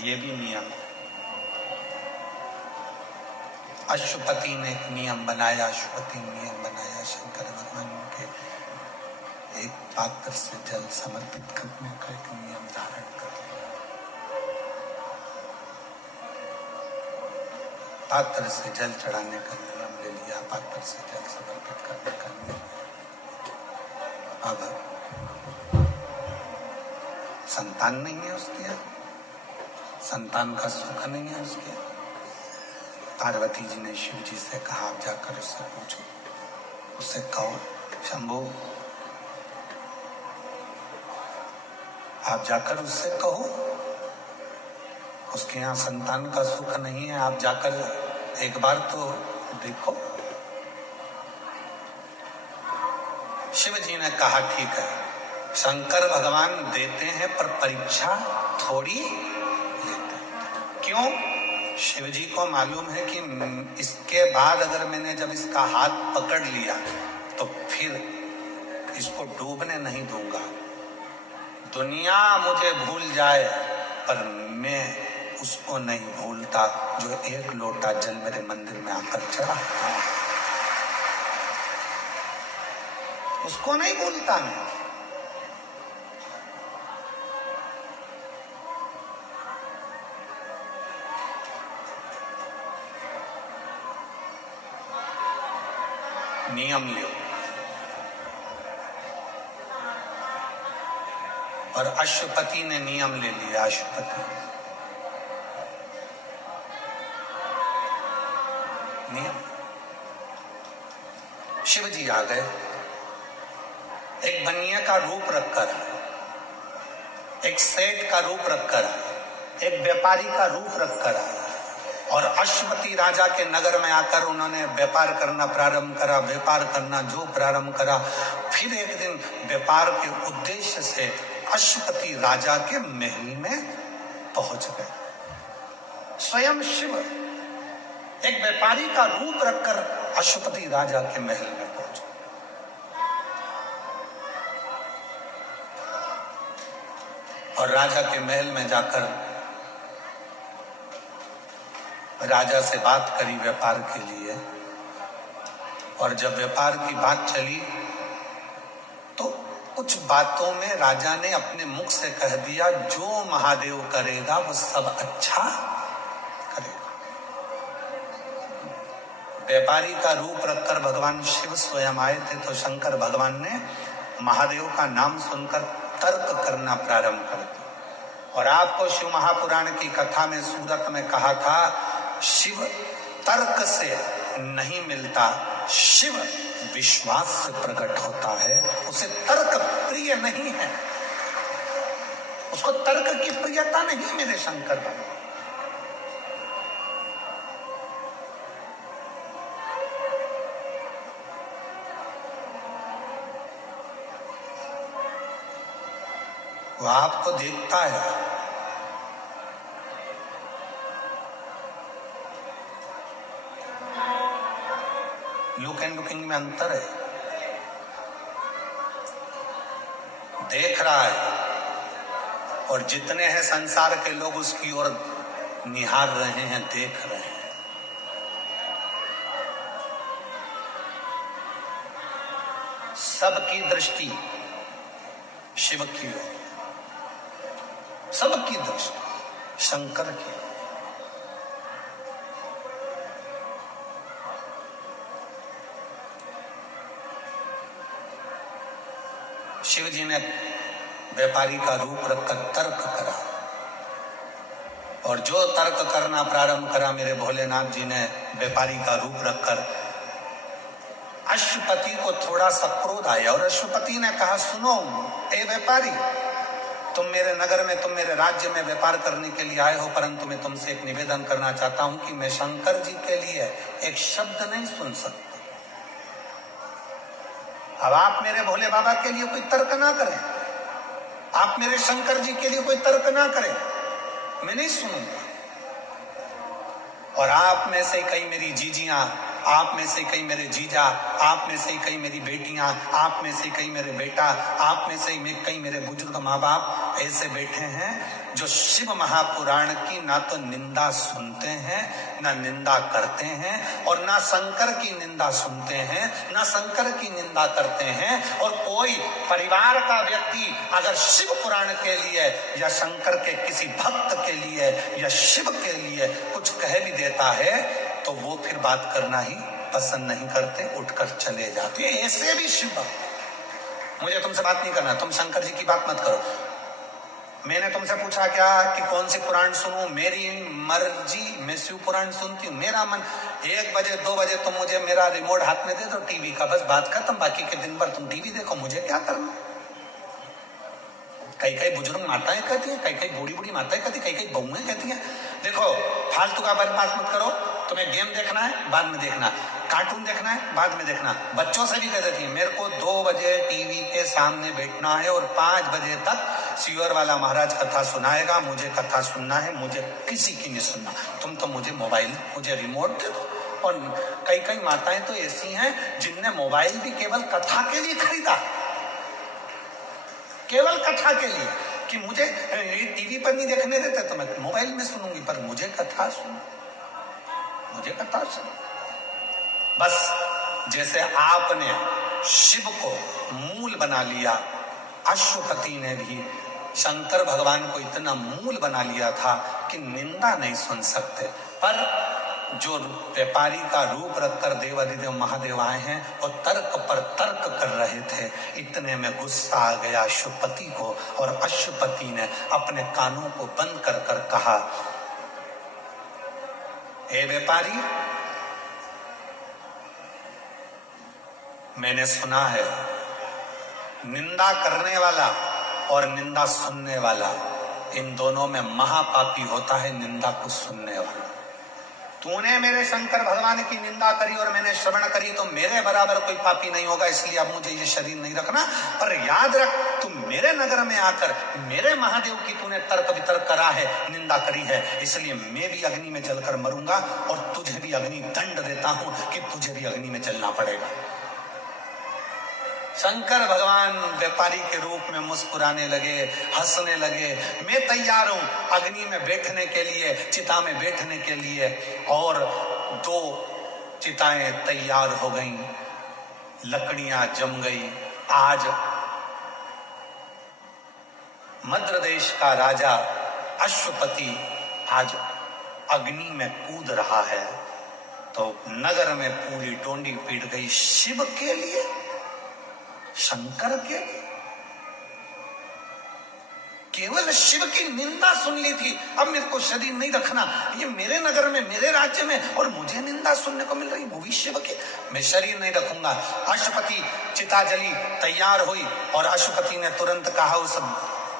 ये भी नियम। अश्वपति ने एक नियम बनाया, अश्वपति ने नियम बनाया शंकर भगवान के एक पात्र से जल समर्पित करने का एक नियम धारण कर लिया। पात्र से जल चढ़ाने का नियम ले लिया, पात्र से जल समर्पित करने का नियम। अब संतान नहीं है उसके, संतान का सुख नहीं है उसके। पार्वती जी ने शिव जी से कहा, आप जाकर उससे पूछो, उससे कहो शंभू, आप जाकर उससे कहो उसके यहाँ संतान का सुख नहीं है, आप जाकर एक बार तो देखो। शिव जी ने कहा ठीक है, शंकर भगवान देते हैं पर परीक्षा थोड़ी लेते हैं। क्यों? शिव जी को मालूम है कि इसके बाद अगर मैंने जब इसका हाथ पकड़ लिया तो फिर इसको डूबने नहीं दूंगा। दुनिया मुझे भूल जाए पर मैं उसको नहीं भूलता जो एक लोटा जल मेरे मंदिर में आकर चढ़ा, उसको नहीं भूलता मैं। नियम लो। और अश्वपति ने नियम ले लिया। अश्वपति नियम, शिव जी आ गए, एक बनिया का रूप रखकर, एक सेठ का रूप रखकर, एक व्यापारी का रूप रखकर, और अश्वपति राजा के नगर में आकर उन्होंने व्यापार करना प्रारंभ करा। व्यापार करना जो प्रारंभ करा, फिर एक दिन व्यापार के उद्देश्य से अश्वपति राजा के महल में पहुंच गए। स्वयं शिव एक व्यापारी का रूप रखकर अश्वपति राजा के महल में पहुंचे। और राजा के महल में जाकर राजा से बात करी व्यापार के लिए। और जब व्यापार की बात चली तो कुछ बातों में राजा ने अपने मुख से कह दिया, जो महादेव करेगा वो सब अच्छा करेगा। व्यापारी का रूप रखकर भगवान शिव स्वयं आए थे, तो शंकर भगवान ने महादेव का नाम सुनकर तर्क करना प्रारंभ कर दिया। और आपको शिव महापुराण की कथा में सूरत में कहा था, शिव तर्क से नहीं मिलता, शिव विश्वास से प्रकट होता है, उसे तर्क प्रिय नहीं है। उसको तर्क की प्रियता नहीं मेरे शंकर बाबा। वो आपको देखता है, लुक एंड लुकिंग में अंतर है। देख रहा है और जितने हैं संसार के लोग उसकी ओर निहार रहे हैं, देख रहे हैं। सबकी दृष्टि शिव की ओर, सबकी दृष्टि शंकर की। शिव जी ने व्यापारी का रूप रखकर तर्क करा, और जो तर्क करना प्रारंभ करा मेरे भोलेनाथ जी ने व्यापारी का रूप रखकर, अश्वपति को थोड़ा सा क्रोध आया और अश्वपति ने कहा, सुनो ए व्यापारी, तुम मेरे नगर में, तुम मेरे राज्य में व्यापार करने के लिए आए हो, परंतु मैं तुमसे एक निवेदन करना चाहता हूं कि मैं शंकर जी के लिए एक शब्द नहीं सुन सकता। अब आप मेरे भोले बाबा के लिए कोई तर्क ना करें, आप मेरे शंकर जी के लिए कोई तर्क ना करें, मैं नहीं सुनूंगा। और आप में से कई मेरी जीजियां, आप में से कई मेरे जीजा, आप में से कई मेरी बेटियां, आप में से कई मेरे बेटा, आप में से कई मेरे बुजुर्ग माँ बाप ऐसे बैठे हैं जो शिव महापुराण की ना तो निंदा सुनते हैं, ना निंदा करते हैं, और ना शंकर की निंदा सुनते हैं, ना शंकर की निंदा करते हैं। और कोई परिवार का व्यक्ति अगर शिव पुराण के लिए या शंकर के किसी भक्त के लिए या शिव के लिए कुछ कह भी देता है तो वो फिर बात करना ही पसंद नहीं करते, उठकर चले जाते हैं। ऐसे भी शिव भक्त, मुझे तुमसे बात नहीं करना, तुम शंकर जी की बात मत करो। मैंने तुमसे पूछा क्या कि कौन सी पुराण सुनूं, मेरी मर्जी, मैं शिव पुराण सुनती हूँ, मेरा मन। 1 बजे 2 बजे तुम मुझे मेरा रिमोट हाथ में दे दो टीवी का, बस बात खत्म। बाकी के दिन भर तुम टीवी देखो, मुझे क्या करना। कई कई बुजुर्ग माताएं कहती हैं, कई कई बूढ़ी बूढ़ी माताएं कहती, कई कई बहुएं कहती हैं, देखो फालतू का बर्बाद मत करो, तुम्हें गेम देखना है बाद में देखना, कार्टून देखना है बाद में देखना। बच्चों से भी कह देती है, मेरे को 2 बजे टीवी के सामने बैठना है और 5 बजे तक सियोर वाला महाराज कथा सुनाएगा, मुझे कथा सुनना है, मुझे किसी की नहीं सुनना। तुम तो मुझे मोबाइल, मुझे रिमोट दे दो। और कई कई माताएं तो ऐसी हैं जिनने मोबाइल भी केवल कथा के लिए खरीदा, केवल कथा के लिए, कि मुझे टीवी पर नहीं देखने देते तो मैं मोबाइल में सुनूंगी, पर मुझे कथा सुनो, मुझे कथा सुनो। बस जैसे आपने शिव को मूल बना लिया, अश्वपति ने भी शंकर भगवान को इतना मूल बना लिया था कि निंदा नहीं सुन सकते। पर जो व्यापारी का रूप रखकर देवाधिदेव महादेव आए हैं और तर्क पर तर्क कर रहे थे, इतने में गुस्सा आ गया अश्वपति को, और अश्वपति ने अपने कानों को बंद कर कर कहा, हे व्यापारी, मैंने सुना है निंदा करने वाला और निंदा सुनने वाला, इन दोनों में महापापी होता है निंदा को सुनने वाला। तूने मेरे शंकर भगवान की निंदा करी और मैंने श्रवण करी, तो मेरे बराबर कोई पापी नहीं होगा, इसलिए अब मुझे ये शरीर नहीं रखना। पर याद रख, तुम मेरे नगर में आकर मेरे महादेव की तूने तर्क वितर्क करा है, निंदा करी है, इसलिए मैं भी अग्नि में जलकर मरूंगा और तुझे भी अग्नि दंड देता हूं कि तुझे भी अग्नि में जलना पड़ेगा। शंकर भगवान व्यापारी के रूप में मुस्कुराने लगे, हंसने लगे। मैं तैयार हूं अग्नि में बैठने के लिए, चिता में बैठने के लिए। और 2 चिताएं तैयार हो गईं, लकड़ियां जम गई। आज मद्र देश का राजा अश्वपति आज अग्नि में कूद रहा है, तो नगर में पूरी टोंडी पीट गई। शिव के लिए, शंकर के, केवल शिव की निंदा सुन ली थी, अब मेरे को शरीर नहीं रखना, ये मेरे नगर में, मेरे राज्य में, और मुझे निंदा सुनने को मिल रही, वो भी शिव की, मैं शरीर नहीं रखूंगा। अश्वपति चिता जली, तैयार हुई, और अश्वपति ने तुरंत कहा उस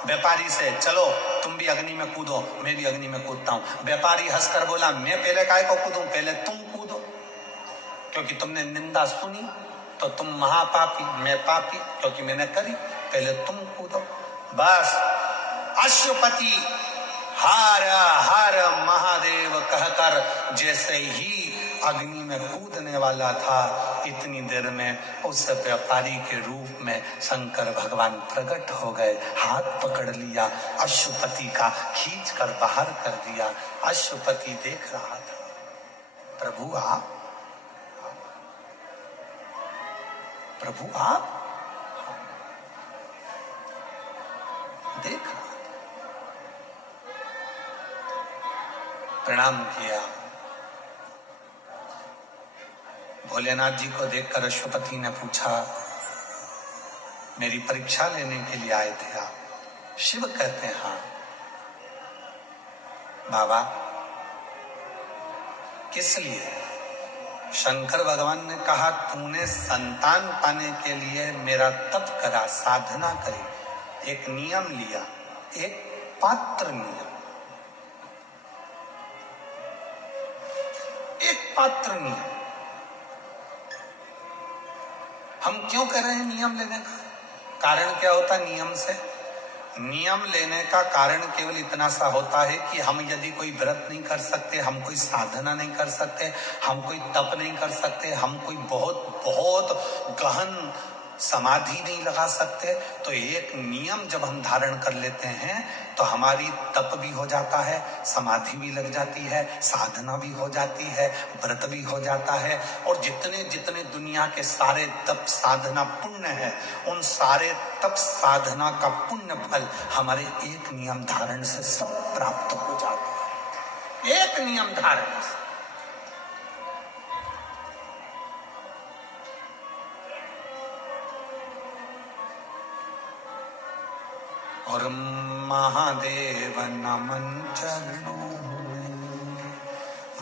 व्यापारी से, चलो तुम भी अग्नि में कूदो, मैं भी अग्नि में कूदता हूं। व्यापारी हंसकर बोला, मैं पहले काय को कूदूं, पहले तुम कूदो, क्योंकि तुमने निंदा सुनी तो तुम महापापी, मैं पापी क्योंकि मैंने करी, पहले तुम कूदो। बस अश्वपति हर हर महादेव कहकर जैसे ही अग्नि में कूदने वाला था, इतनी देर में उस व्यापारी के रूप में शंकर भगवान प्रकट हो गए, हाथ पकड़ लिया अश्वपति का, खींच कर बाहर कर दिया। अश्वपति देख रहा था, प्रभु आप, प्रभु आप, देख रहा था, प्रणाम किया। भोलेनाथ जी को देखकर अश्वपति ने पूछा, मेरी परीक्षा लेने के लिए आए थे आप? शिव कहते हैं हाँ। बाबा किस लिए? शंकर भगवान ने कहा, तूने संतान पाने के लिए मेरा तप करा, साधना करी, एक नियम लिया, एक पात्र नियम, एक पात्र नियम। हम क्यों कर रहे हैं नियम लेने का? कारण क्या होता है नियम से? नियम लेने का कारण केवल इतना सा होता है कि हम यदि कोई व्रत नहीं कर सकते, हम कोई साधना नहीं कर सकते, हम कोई तप नहीं कर सकते, हम कोई बहुत बहुत गहन समाधि नहीं लगा सकते, तो एक नियम जब हम धारण कर लेते हैं तो हमारी तप भी हो जाता है, समाधि भी लग जाती है, साधना भी हो जाती है, व्रत भी हो जाता है, और जितने जितने दुनिया के सारे तप साधना पुण्य है, उन सारे तप साधना का पुण्य फल हमारे एक नियम धारण से सब प्राप्त हो जाता है। एक नियम धारण से। और महादेव नमन चरणों में,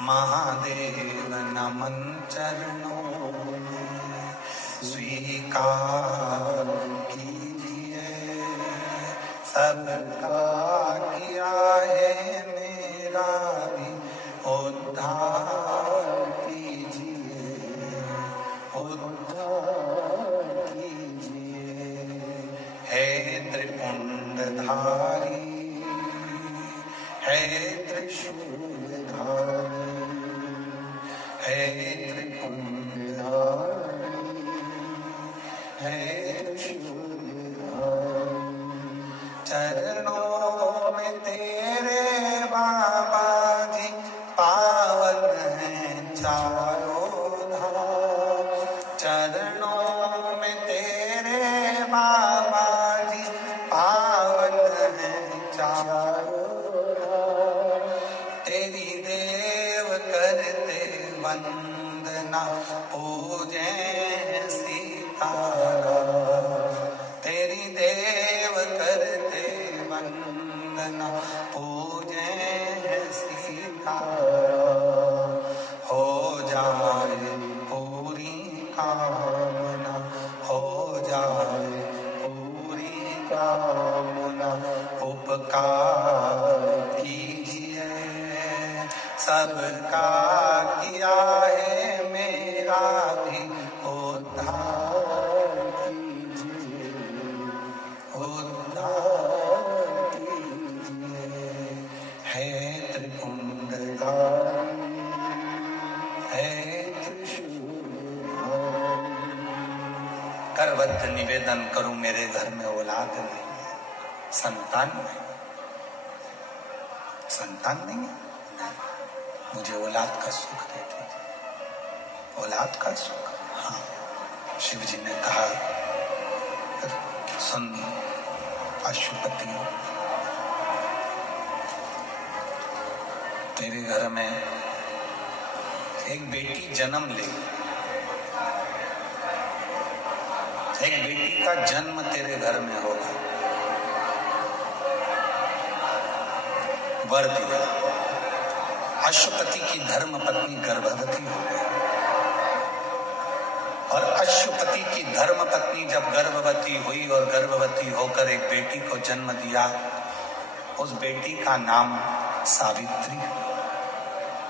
महादेव नमन चरणों में, स्वीकार कीजिए सबका किया है मेरा भी उद्धार कीजिए, उद्धार कीजिए। हे त्रिपुंडधारी, हे त्रिशूलधारी, हे त्रिपुंडधारी, हे त्रिशूलधारी, चरणों में तेरे बाबा जी पावन हैं चारों धाम, चरणों में तेरे बाबा जी पावन हैं चारों धाम, तेरी देव करते वंदना पूजे सीताराम, तेरी देव करते वंदना पूजे सीताराम। हो जाए पूरी कामना, हो जाए पूरी कामना, उपकार कीजिए सबका किया है मेरा भी उद्धार कीजिए, उद्धार कीजिए। हे त्रिपुंडधारी, हे त्रिशूलधारी, करवत निवेदन करूं मेरे घर में औलाद नहीं है, संतान नहीं, संतान नहीं है, मुझे औलाद का सुख दे दीजिए, औलाद का सुख। हाँ, शिव जी ने कहा, सुन अश्वपति, तेरे घर में एक बेटी जन्म लेगी, एक बेटी का जन्म तेरे घर में होगा। वर दिया, अश्वपति की धर्म पत्नी गर्भवती हो गई। और अश्वपति की धर्म पत्नी जब गर्भवती हुई और गर्भवती होकर एक बेटी को जन्म दिया, उस बेटी का नाम सावित्री।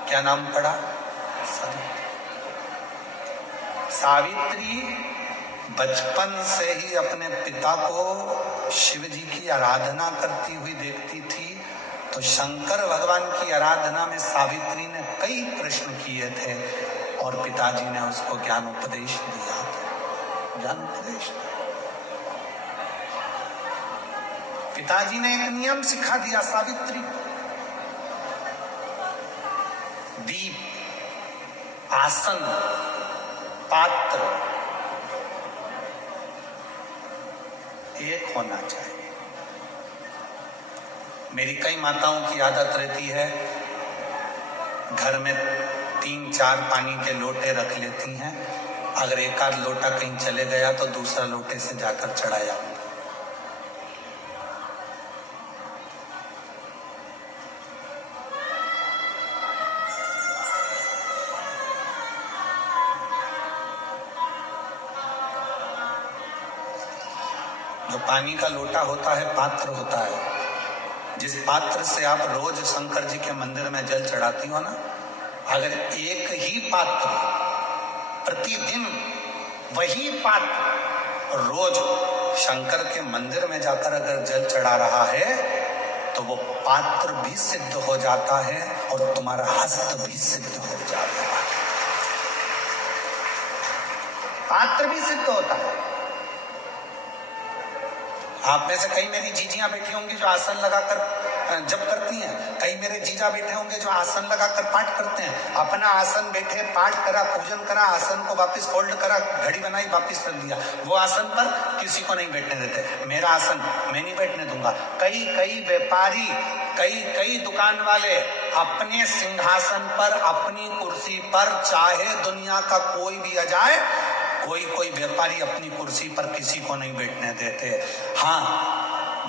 क्या नाम पड़ा? सावित्री। सावित्री बचपन से ही अपने पिता को शिव जी की आराधना करती हुई देखती थी, तो शंकर भगवान की आराधना में सावित्री ने कई प्रश्न किए थे और पिताजी ने उसको ज्ञान उपदेश दिया था। ज्ञान उपदेश, पिताजी ने एक नियम सिखा दिया सावित्री को। दीप, आसन, पात्र एक होना चाहिए। मेरी कई माताओं की आदत रहती है, घर में 3-4 पानी के लोटे रख लेती हैं। अगर एक आध लोटा कहीं चले गया तो दूसरा लोटे से जाकर चढ़ाया। जो पानी का लोटा होता है, पात्र होता है, जिस पात्र से आप रोज शंकर जी के मंदिर में जल चढ़ाती हो ना, अगर एक ही पात्र प्रतिदिन वही पात्र रोज शंकर के मंदिर में जाकर अगर जल चढ़ा रहा है तो वो पात्र भी सिद्ध हो जाता है और तुम्हारा हस्त भी सिद्ध हो जाता है। पात्र भी सिद्ध होता है। आप में से कई मेरी जीजियां बैठी होंगी जो आसन लगाकर जप करती हैं, कई मेरे जीजा बैठे होंगे जो आसन लगाकर पाठ करते हैं। अपना आसन बैठे, पाठ करा, पूजन करा, आसन को वापस फोल्ड करा, घड़ी बनाई, वापस रख दिया। वो आसन पर किसी को नहीं बैठने देते। मेरा आसन मैं नहीं बैठने दूंगा। कई व्यापारी, कई दुकान वाले अपने सिंहासन पर, अपनी कुर्सी पर, चाहे दुनिया का कोई भी आ जाए, कोई व्यापारी अपनी कुर्सी पर किसी को नहीं बैठने देते। हाँ,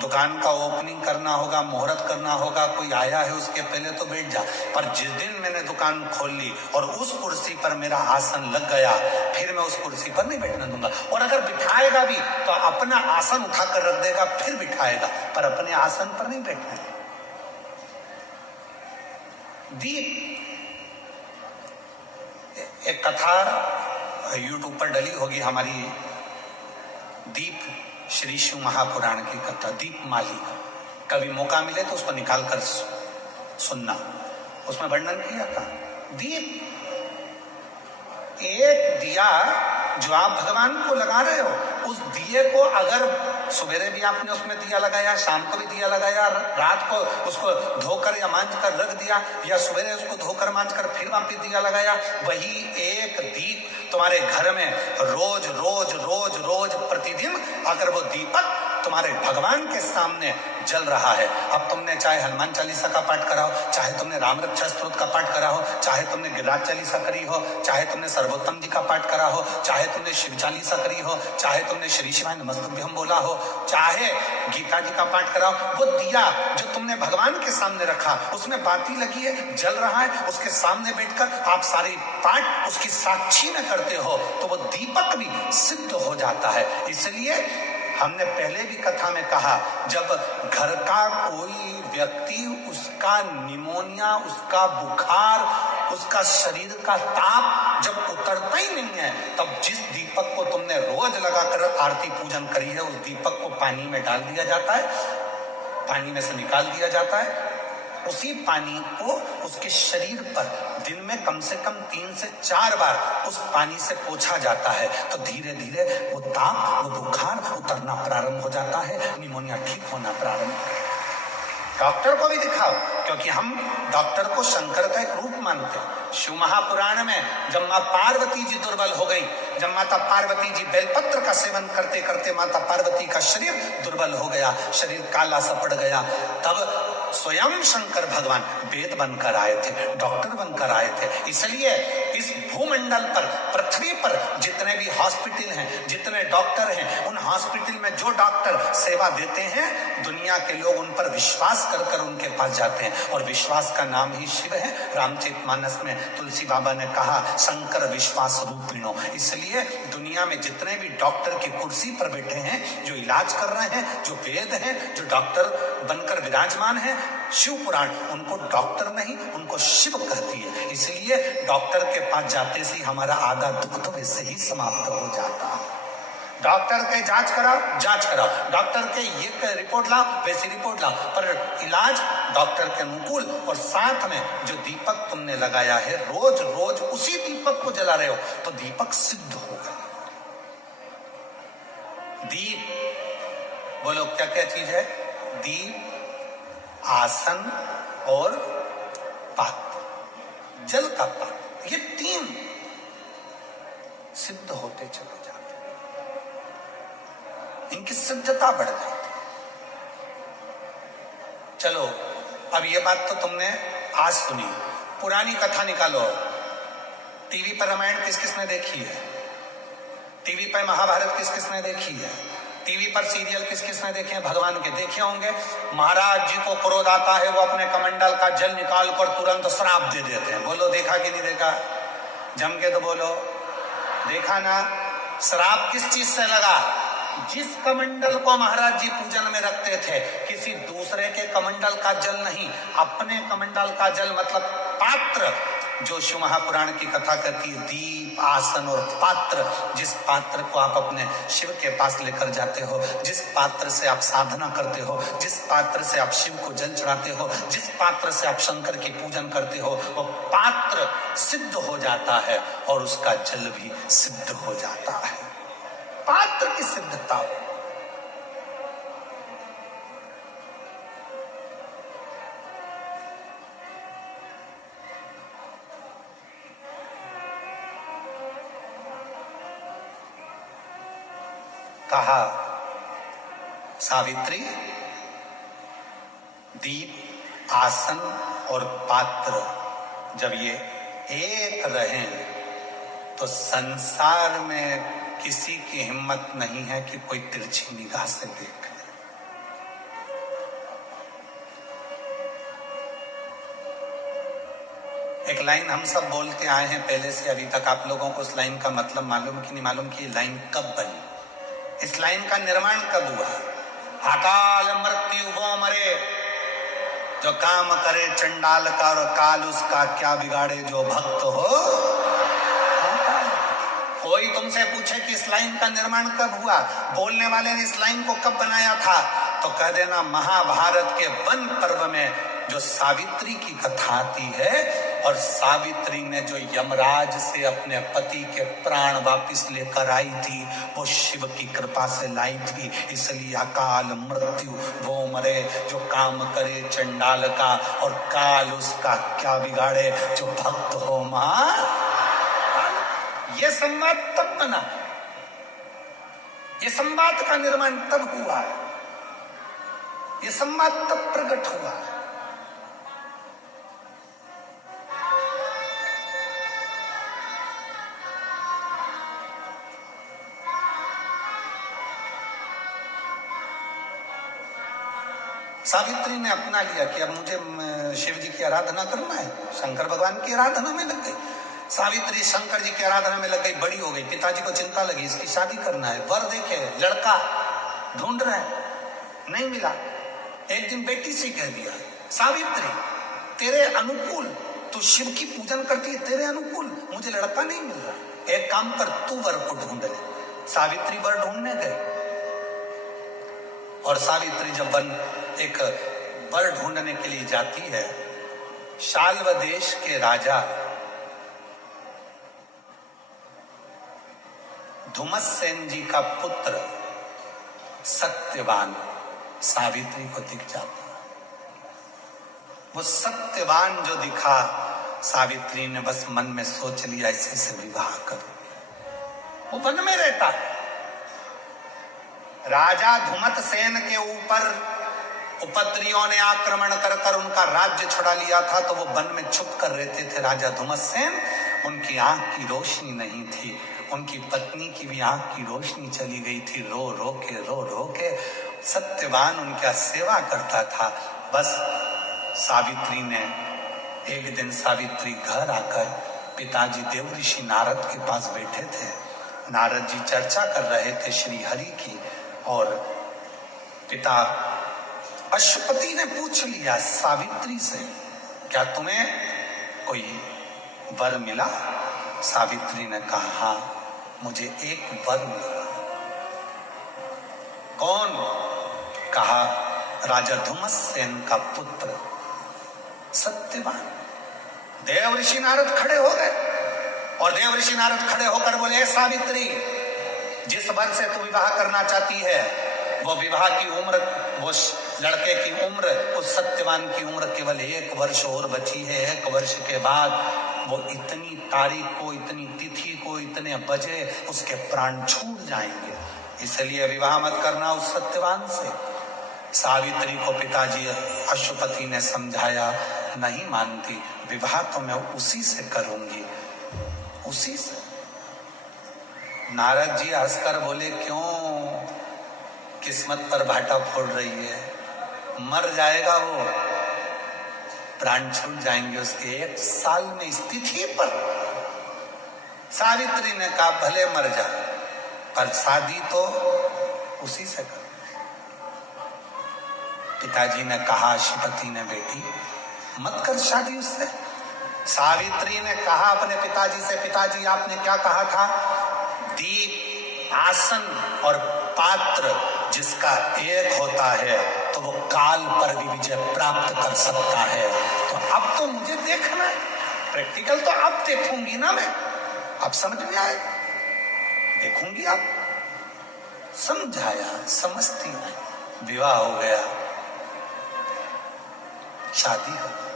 दुकान का ओपनिंग करना होगा, मुहूर्त करना होगा, कोई आया है उसके पहले तो बैठ जा। पर जिस दिन मैंने दुकान खोल ली और उस कुर्सी पर मेरा आसन लग गया, फिर मैं उस कुर्सी पर नहीं बैठने दूंगा। और अगर बिठाएगा भी तो अपना आसन उठाकर रख देगा, फिर बिठाएगा, पर अपने आसन पर नहीं बैठने देगा। दीप, एक कथा यूट्यूब पर डली होगी हमारी, दीप श्री शिव महापुराण की कथा, दीप माली। कभी मौका मिले तो उसको निकाल कर सुनना, उसमें वर्णन किया था। दीप, एक दिया जो आप भगवान को लगा रहे हो, उस दिए को अगर सवेरे भी आपने उसमें दिया लगाया, शाम को भी दिया लगाया, रात को उसको धोकर या मांझ कर रख दिया, या सवेरे उसको धोकर मांझ कर फिर वापिस दिया लगाया, वही एक दीप तुम्हारे घर में रोज रोज रोज रोज प्रतिदिन अगर वो दीपक तुम्हारे भगवान के सामने जल रहा है। अब तुमने चाहे हनुमान चालीसा का पाठ करा हो, चाहे तुमने राम रक्षा स्तोत्र का पाठ करा हो, चाहे तुमने गिरिराज चालीसा करी हो, चाहे तुमने सर्वोत्तम जी का पाठ करा हो, चाहे तुमने शिव चालीसा करी हो, चाहे तुमने श्री शिवाय नमस्तुभ्यं बोला हो, चाहे गीता जी का पाठ करा हो, वो दिया जो तुमने भगवान के सामने रखा, उसमें बाती लगी है, जल रहा है, उसके सामने बैठकर आप सारे पाठ उसकी साक्षी में करते हो, तो वो दीपक भी सिद्ध हो जाता है। इसलिए हमने पहले भी कथा में कहा, जब घर का कोई व्यक्ति, उसका निमोनिया, उसका बुखार, उसका शरीर का ताप जब उतरता ही नहीं है, तब जिस दीपक को तुमने रोज लगाकर आरती पूजन करी है, उस दीपक को पानी में डाल दिया जाता है, पानी में से निकाल दिया जाता है। उसी पानी को उसके शरीर पर दिन में कम से कम 3 से 4 बार उस पानी से पोंछा जाता है, तो धीरे धीरे वो ताप, वो बुखार उतरना प्रारंभ हो जाता है, निमोनिया ठीक होना प्रारंभ। डॉक्टर को भी दिखाओ, क्योंकि हम डॉक्टर को शंकर का एक रूप मानते हैं। शिव महापुराण में जब मां पार्वती जी दुर्बल हो गई, जब माता पार्वती जी बेलपत्र का सेवन करते करते माता पार्वती का शरीर दुर्बल हो गया, शरीर काला सा पड़ गया, तब स्वयं शंकर भगवान वेद बनकर आए थे, डॉक्टर बनकर आए थे। इसलिए इस भूमंडल पर, पृथ्वी पर जितने भी हॉस्पिटल हैं, जितने डॉक्टर हैं, उन हॉस्पिटल में जो डॉक्टर सेवा देते हैं, दुनिया के लोग उन पर विश्वास कर कर उनके पास जाते हैं, और विश्वास का नाम ही शिव है। रामचरितमानस में तुलसी बाबा ने कहा शंकर विश्वास रूपिणो। इसलिए दुनिया में जितने भी डॉक्टर की कुर्सी पर बैठे हैं, जो इलाज कर रहे हैं, जो वेद हैं, जो डॉक्टर बनकर विराजमान हैं, शिव पुराण उनको डॉक्टर नहीं, उनको शिव कहती है। इसलिए डॉक्टर के पास जाते से हमारा आधा दुख तो वैसे ही समाप्त हो जाता। डॉक्टर के जांच कराओ, डॉक्टर के ये रिपोर्ट लाओ, वैसी रिपोर्ट लाओ, पर इलाज डॉक्टर के अनुकूल। और साथ में जो दीपक तुमने लगाया है, रोज रोज उसी दीपक को जला रहे हो, तो दीपक सिद्ध होगा। दीप, बोलो क्या क्या चीज है? दीप, आसन और पात्र, जल का पात्र, ये तीन सिद्ध होते चले जाते, इनकी सिद्धता बढ़ जाती। चलो, अब ये बात तो तुमने आज सुनी, पुरानी कथा निकालो। टीवी पर रामायण किस किसने देखी है? टीवी पर महाभारत किस किसने देखी है? टीवी पर सीरियल किस किसने देखे हैं? भगवान के देखे होंगे। महाराज जी को क्रोध आता है, वो अपने कमंडल का जल निकाल कर तुरंत श्राप दे देते हैं। बोलो देखा कि नहीं देखा? जम के तो बोलो, देखा ना? श्राप किस चीज से लगा? जिस कमंडल को महाराज जी पूजन में रखते थे, किसी दूसरे के कमंडल का जल नहीं, अपने कमंडल का जल, मतलब पात्र, जो शिव महापुराण की कथा कहती है, दीप, आसन और पात्र। जिस पात्र को आप अपने शिव के पास लेकर जाते हो, जिस पात्र से आप साधना करते हो, जिस पात्र से आप शिव को जल चढ़ाते हो, जिस पात्र से आप शंकर की पूजन करते हो, वो पात्र सिद्ध हो जाता है और उसका जल भी सिद्ध हो जाता है। पात्र की सिद्धता। कहा सावित्री, दीप, आसन और पात्र जब ये एक रहें, तो संसार में किसी की हिम्मत नहीं है कि कोई तिरछी निगाह से देखे। एक लाइन हम सब बोलते आए हैं पहले से अभी तक। आप लोगों को उस लाइन का मतलब मालूम कि नहीं मालूम कि ये लाइन कब बनी, इस लाइन का निर्माण कब हुआ? अकाल मृत्यु वो मरे जो काम करे चंडाल का, और काल उसका क्या बिगाड़े जो भक्त हो। कोई तुमसे पूछे कि इस लाइन का निर्माण कब हुआ, बोलने वाले ने इस लाइन को कब बनाया था, तो कह देना महाभारत के वन पर्व में जो सावित्री की कथा आती है, और सावित्री ने जो यमराज से अपने पति के प्राण वापिस लेकर आई थी, वो शिव की कृपा से लाई थी। इसलिए अकाल मृत्यु वो मरे जो काम करे चंडाल का, और काल उसका क्या बिगाड़े जो भक्त हो मां। ये संवाद तब बना, ये संवाद का निर्माण तब हुआ, ये संवाद तब प्रकट हुआ। सावित्री ने अपना लिया कि अब मुझे शिव जी की आराधना करना है, शंकर भगवान की आराधना में लग गई। सावित्री शंकर जी की आराधना में लग गई, बड़ी हो गई, पिताजी को चिंता लगी इसकी शादी करना है, वर देखे, लड़का ढूंढ रहे हैं, नहीं मिला। एक दिन बेटी से कह दिया, सावित्री तेरे अनुकूल, तू शिव की पूजन करती है, तेरे अनुकूल मुझे लड़का नहीं मिल रहा, एक काम कर तू वर को ढूंढ ले। सावित्री वर ढूंढने गए, और सावित्री जब एक वर ढूंढने के लिए जाती है, शाल्व देश के राजा धुमसेन जी का पुत्र सत्यवान सावित्री को दिख जाता है। वो सत्यवान जो दिखा, सावित्री ने बस मन में सोच लिया इसी से विवाह करूंगी। वो वन में रहता है। राजा धुमत सेन के ऊपर उपद्रवियों ने आक्रमण कर कर उनका राज्य छुड़ा लिया था, तो वो वन में छुप कर रहते थे। राजा धुमस्सेन, उनकी आंख की रोशनी नहीं थी, उनकी पत्नी की भी आंख की रोशनी चली गई थी। रो रो के सत्यवान उनका सेवा करता था। बस सावित्री ने एक दिन, सावित्री घर आकर पिताजी देव ऋषि नारद के पास बैठे थे। नारद जी चर्चा कर रहे थे श्री हरि की, और पिता अश्वपति ने पूछ लिया सावित्री से, क्या तुम्हें कोई वर मिला? सावित्री ने कहा, हाँ मुझे एक वर मिला। कौन? कहा, राजा धुमस्सेन का पुत्र सत्यवान। देव ऋषि नारद खड़े हो गए, और देव ऋषि नारद खड़े होकर बोले, सावित्री, जिस वर से तू विवाह करना चाहती है, वो विवाह की उम्र, वो लड़के की उम्र, उस सत्यवान की उम्र केवल 1 वर्ष और बची है। 1 वर्ष के बाद वो इतनी तारीख को, इतनी तिथि को, इतने बजे उसके प्राण छूट जाएंगे, इसलिए विवाह मत करना उस सत्यवान से। सावित्री को पिताजी अश्वपति ने समझाया, नहीं मानती, विवाह तो मैं उसी से करूंगी, उसी से। नारद जी हंसकर बोले, क्यों किस्मत पर भाटा फोड़ रही है? मर जाएगा वो, प्राण छूट जाएंगे उसके 1 साल में स्थिति पर। सावित्री ने कहा, भले मर जा, पर शादी तो उसी से कर। पिताजी ने कहा, अश्वपति ने, बेटी मत कर शादी उससे। सावित्री ने कहा अपने पिताजी से, पिताजी आपने क्या कहा था? दीप, आसन और पात्र जिसका एक होता है तो वो काल पर भी विजय प्राप्त कर सकता है। तो अब तो मुझे देखना है, प्रैक्टिकल तो अब देखूंगी ना मैं, अब समझ में आए, देखूंगी अब। समझाया, समझती नहीं, विवाह हो गया, शादी हो गई।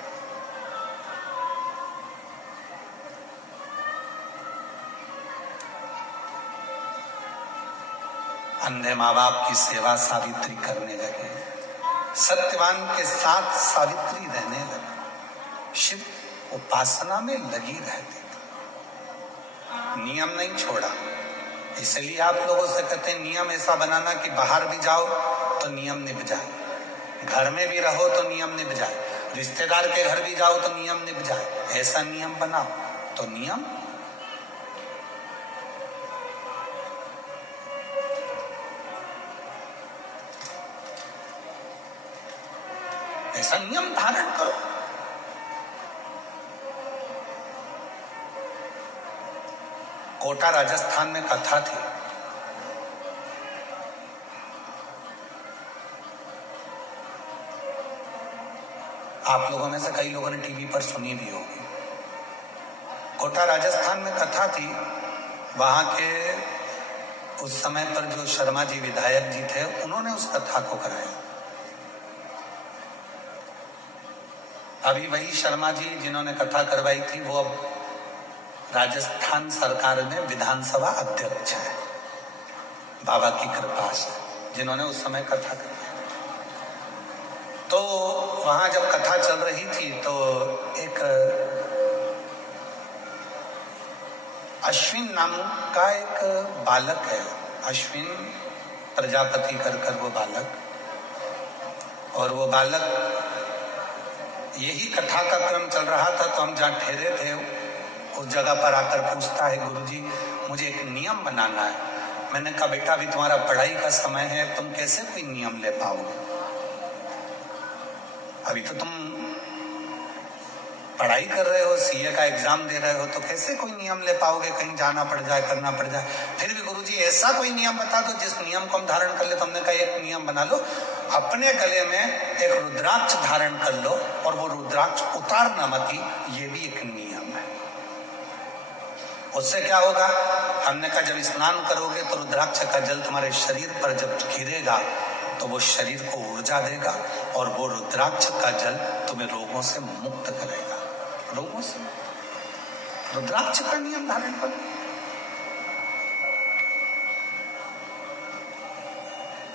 अंधे माँ बाप की सेवा सावित्री करने लगे, सत्यवान के साथ सावित्री रहने लगी, शिव उपासना में लगी रहती थी, नियम नहीं छोड़ा। इसलिए आप लोगों से कहते हैं नियम ऐसा बनाना कि बाहर भी जाओ तो नियम निभ जाए, घर में भी रहो तो नियम निभ जाए, रिश्तेदार के घर भी जाओ तो नियम निभ जाए। ऐसा नियम बनाओ तो नियम। ऐसा नियम धारण करो। कोटा राजस्थान में कथा थी, आप लोगों में से कई लोगों ने टीवी पर सुनी भी होगी। कोटा राजस्थान में कथा थी, वहां के उस समय पर जो शर्मा जी विधायक जी थे, उन्होंने उस कथा को कराया। अभी वही शर्मा जी जिन्होंने कथा करवाई थी, वो अब राजस्थान सरकार में विधानसभा अध्यक्ष है, बाबा की कृपा से, जिन्होंने उस समय कथा करवाई। तो वहां जब कथा चल रही थी तो एक अश्विन नाम का एक बालक है, अश्विन प्रजापति कर वो बालक, और वो बालक, यही कथा का क्रम चल रहा था, तो हम जहाँ ठहरे थे उस जगह पर आकर पूछता है, गुरुजी मुझे एक नियम बनाना है। मैंने कहा, बेटा अभी तुम्हारा पढ़ाई का समय है, तुम कैसे कोई नियम ले पाओगे? अभी तो तुम पढ़ाई कर रहे हो, सीए का एग्जाम दे रहे हो, तो कैसे कोई नियम ले पाओगे? कहीं जाना पड़ जाए, करना पड़ जाए। फिर भी गुरुजी ऐसा कोई नियम बता दो जिस नियम को हम धारण कर ले। तो हमने कहा, एक नियम बना लो, अपने गले में एक रुद्राक्ष धारण कर लो, और वो रुद्राक्ष उतारना मत ही, ये भी एक नियम है। उससे क्या होगा? हमने कहा, जब स्नान करोगे तो रुद्राक्ष का जल तुम्हारे शरीर पर जब गिरेगा तो वो शरीर को ऊर्जा देगा, और वो रुद्राक्ष का जल तुम्हें रोगों से मुक्त करेगा, रोगों से। रुद्राक्ष का नियम धारण करो।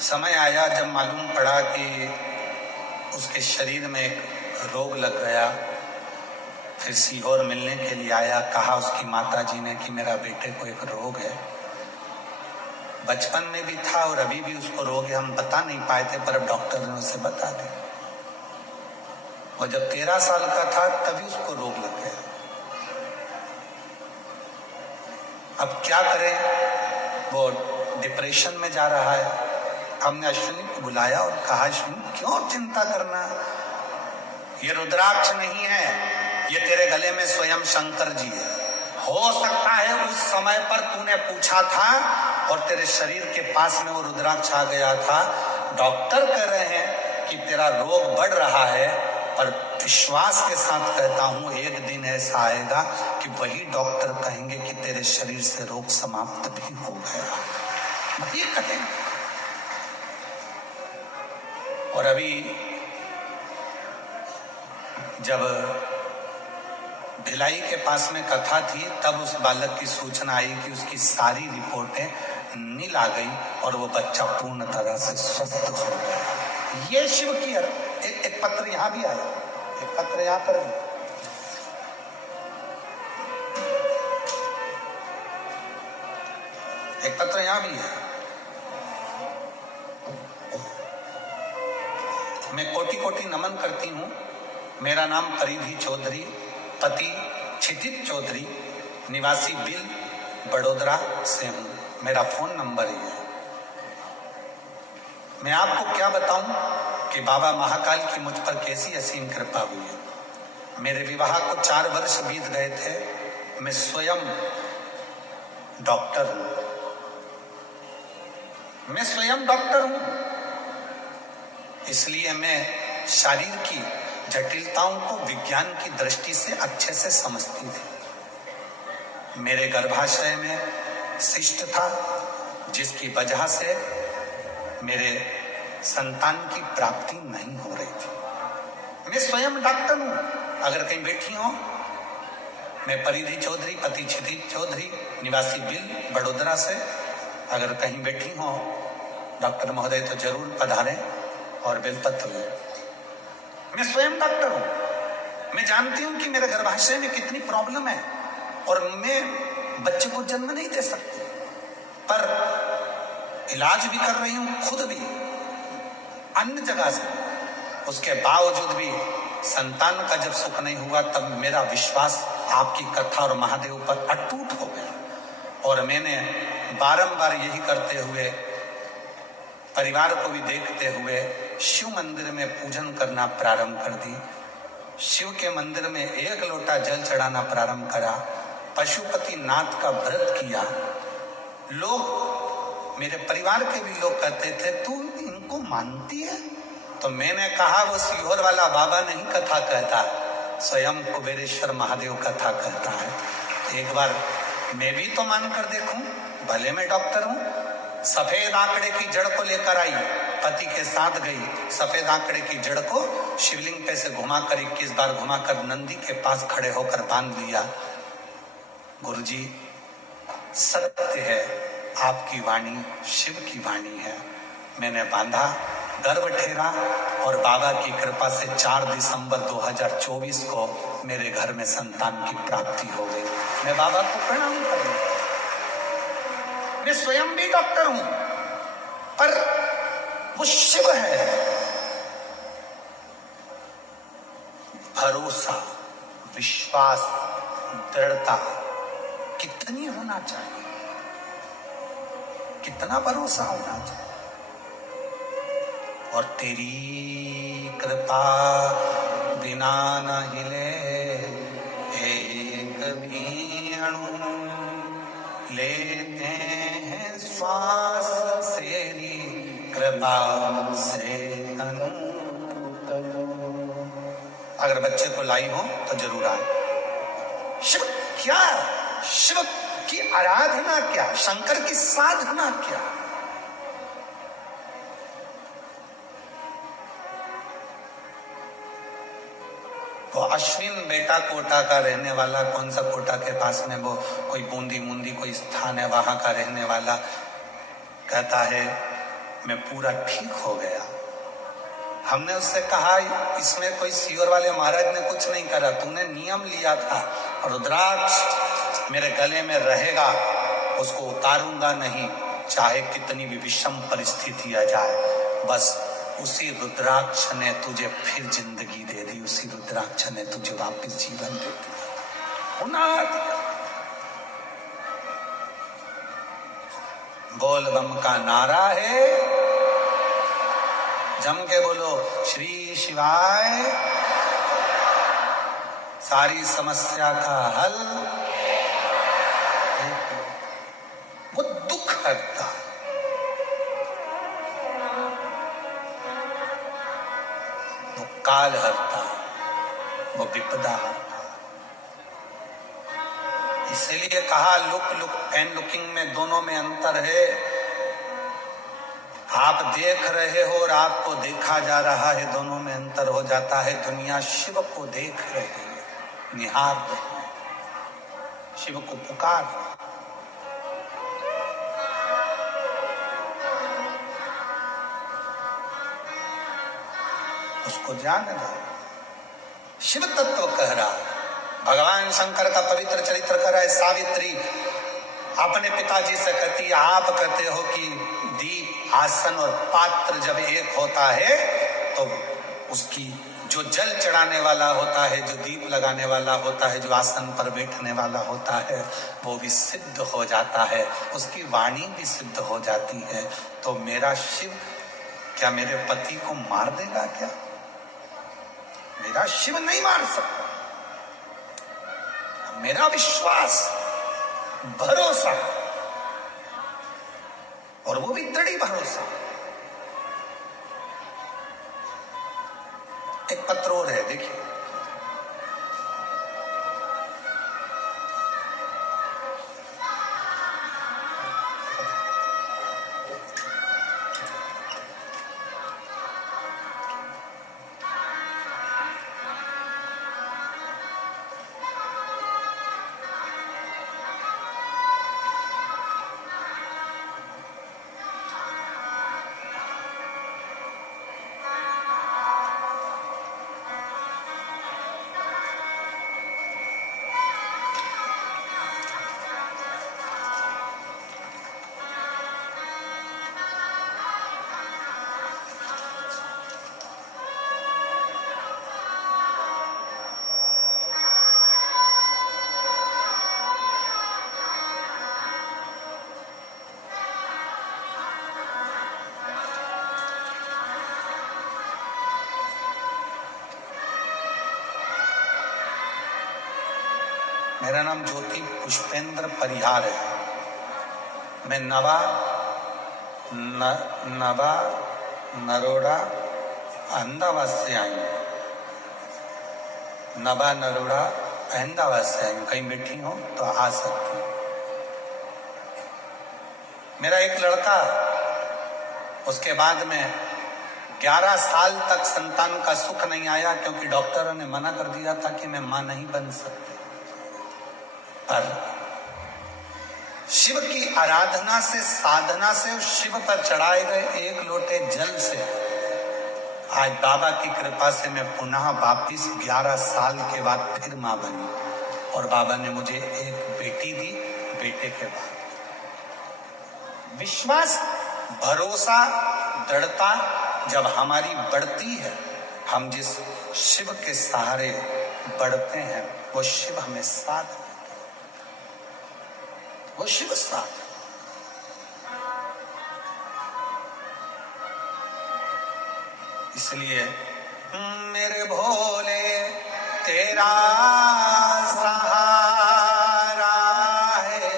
समय आया जब मालूम पड़ा कि उसके शरीर में एक रोग लग गया। फिर सीहोर मिलने के लिए आया, कहा उसकी माताजी ने कि मेरा बेटे को एक रोग है, बचपन में भी था और अभी भी उसको रोग है, हम बता नहीं पाए थे, पर अब डॉक्टर ने उसे बता दिया। और जब 13 साल का था तभी उसको रोग लग गया। अब क्या करें, वो डिप्रेशन में जा रहा है। हमने अश्विनी को बुलाया और कहा, अश्विनी क्यों चिंता करना, ये रुद्राक्ष नहीं है, ये तेरे गले में स्वयं शंकर जी है। हो सकता है उस समय पर तूने पूछा था और तेरे शरीर के पास में वो रुद्राक्ष आ गया था। डॉक्टर कह रहे हैं कि तेरा रोग बढ़ रहा है, पर विश्वास के साथ कहता हूं एक दिन ऐसा आएगा कि वही डॉक्टर कहेंगे कि तेरे शरीर से रोग समाप्त भी हो गया, वही कहेंगे। और अभी जब भिलाई के पास में कथा थी तब उस बालक की सूचना आई कि उसकी सारी रिपोर्टें नील आ गई और वो बच्चा पूर्ण तरह से स्वस्थ हो गया। ये शिव की एक पत्र यहां भी आया, एक पत्र यहां पर भी। एक पत्र यहां भी है। मैं कोटि कोटि नमन करती हूं। मेरा नाम परिधि चौधरी, पति क्षितिज चौधरी, निवासी बिल बड़ोदरा से हूं। मेरा फोन नंबर ही है। मैं आपको क्या बताऊं कि बाबा महाकाल की मुझ पर कैसी असीम कृपा हुई है। मेरे विवाह को 4 वर्ष बीत गए थे। मैं स्वयं डॉक्टर हूं। मैं स्वयं डॉक्टर हूं, इसलिए मैं शरीर की जटिलताओं को विज्ञान की दृष्टि से अच्छे से समझती थी। मेरे गर्भाशय में शिष्ट था, जिसकी वजह से मेरे संतान की प्राप्ति नहीं हो रही थी। मैं स्वयं डॉक्टर हूं। अगर कहीं बैठी हो, मैं परिधि चौधरी, पति क्षितिज चौधरी, निवासी बिल बड़ोदरा से, अगर कहीं बैठी हो डॉक्टर महोदय तो जरूर पधारें और बेलपत्र लें। मैं स्वयं डॉक्टर हूं। मैं जानती हूं कि मेरे गर्भाशय में कितनी प्रॉब्लम है और मैं बच्चे को जन्म नहीं दे सकती, पर इलाज भी कर रही हूं खुद भी अन्य जगह से। उसके बावजूद भी संतान का जब सुख नहीं हुआ तब मेरा विश्वास आपकी कथा और महादेव पर अटूट हो गया। और मैंने बारंबार यही करते हुए, परिवार को भी देखते हुए शिव मंदिर में पूजन करना प्रारंभ कर दी। शिव के मंदिर में 1 लोटा जल चढ़ाना प्रारंभ करा। पशुपति नाथ का व्रत किया। लोग, मेरे परिवार के भी लोग कहते थे तू इनको मानती है? तो मैंने कहा वो सीहोर वाला बाबा नहीं कथा कहता, स्वयं कुबेरेश्वर महादेव कथा कहता है। तो एक बार मैं भी तो मान कर देखूं, भले मैं डॉक्टर हूं। सफेद आंकड़े की जड़ को लेकर आई, पति के साथ गई। सफेद आंकड़े की जड़ को शिवलिंग पे से घुमाकर 21 बार घुमाकर नंदी के पास खड़े होकर बांध लिया। गुरुजी, सत्य है, आपकी वाणी शिव की वाणी है। मैंने बांधा, गर्भ ठेरा और बाबा की कृपा से 4 दिसंबर 2024 को मेरे घर में संतान की प्राप्ति हो गई। मैं बाबा को प्रणाम करूं। मैं स्वयं भी डॉक्टर हूं, पर वो शिव है। भरोसा, विश्वास, दृढ़ता कितनी होना चाहिए, कितना भरोसा होना चाहिए। और तेरी कृपा बिना न हिले एक भी अणु, लेते हैं श्वास तेरी कृपा से तनु। अगर बच्चे को लाई हो तो जरूर आए। शिव क्या, शिव की आराधना क्या, शंकर की साधना क्या। वो अश्विन बेटा कोटा का रहने वाला, कौन सा कोटा के पास में वो कोई बूंदी मुंदी कोई स्थान है, वहां का रहने वाला कहता है मैं पूरा ठीक हो गया। हमने उससे कहा इसमें कोई सीवर वाले महाराज ने कुछ नहीं करा, तूने नियम लिया था रुद्राक्ष मेरे गले में रहेगा, उसको उतारूंगा नहीं, चाहे कितनी भी विषम परिस्थिति आ जाए। बस उसी रुद्राक्ष ने तुझे फिर जिंदगी दे दी, उसी रुद्राक्ष ने तुझे वापस जीवन दे दिया, उना दिया। बोल बम का नारा है, जम के बोलो श्री शिवाय, सारी समस्या का हल वो दुख हरता, वो काल हरता, वो विपदा हरता। इसीलिए कहा लुक एंड लुकिंग में दोनों में अंतर है। आप देख रहे हो और आपको देखा जा रहा है, दोनों में अंतर हो जाता है। दुनिया शिव को देख रही है, निहार रही है, शिव को पुकार रही है। उसको जान रहा, शिव तत्व कह रहा है। भगवान शंकर का पवित्र चरित्र कर रहा है। सावित्री अपने पिताजी से कहती है, आप कहते हो कि दीप, आसन और पात्र जब एक होता है तो उसकी जो जल चढ़ाने वाला होता है, जो दीप लगाने वाला होता है, जो आसन पर बैठने वाला होता है, वो भी सिद्ध हो जाता है, उसकी वाणी भी सिद्ध हो जाती है। तो मेरा शिव क्या मेरे पति को मार देगा क्या? मेरा शिव नहीं मार सकता। मेरा विश्वास, भरोसा, और वो भी दृढ़ भरोसा। एक पत्र और है, देखिए। मेरा नाम ज्योति पुष्पेंद्र परिहार है। मैं नवा नरोड़ा अहमदाबाद से आई हूँ। नवा नरोड़ा अहमदाबाद से आई हूँ। कहीं बैठी हो तो आ सकती हूँ। मेरा एक लड़का, उसके बाद में 11 साल तक संतान का सुख नहीं आया, क्योंकि डॉक्टरों ने मना कर दिया था कि मैं मां नहीं बन सकती। पर शिव की आराधना से, साधना से, शिव पर चढ़ाए गए एक लोटे जल से आज बाबा की कृपा से मैं पुनः वापिस 11 साल के बाद फिर मां बनी, और बाबा ने मुझे एक बेटी दी। बेटे के बाद विश्वास, भरोसा, दृढ़ता जब हमारी बढ़ती है, हम जिस शिव के सहारे बढ़ते हैं, वो शिव हमें साथ देता है, वो शिव साथ। इसलिए मेरे भोले तेरा सहारा है,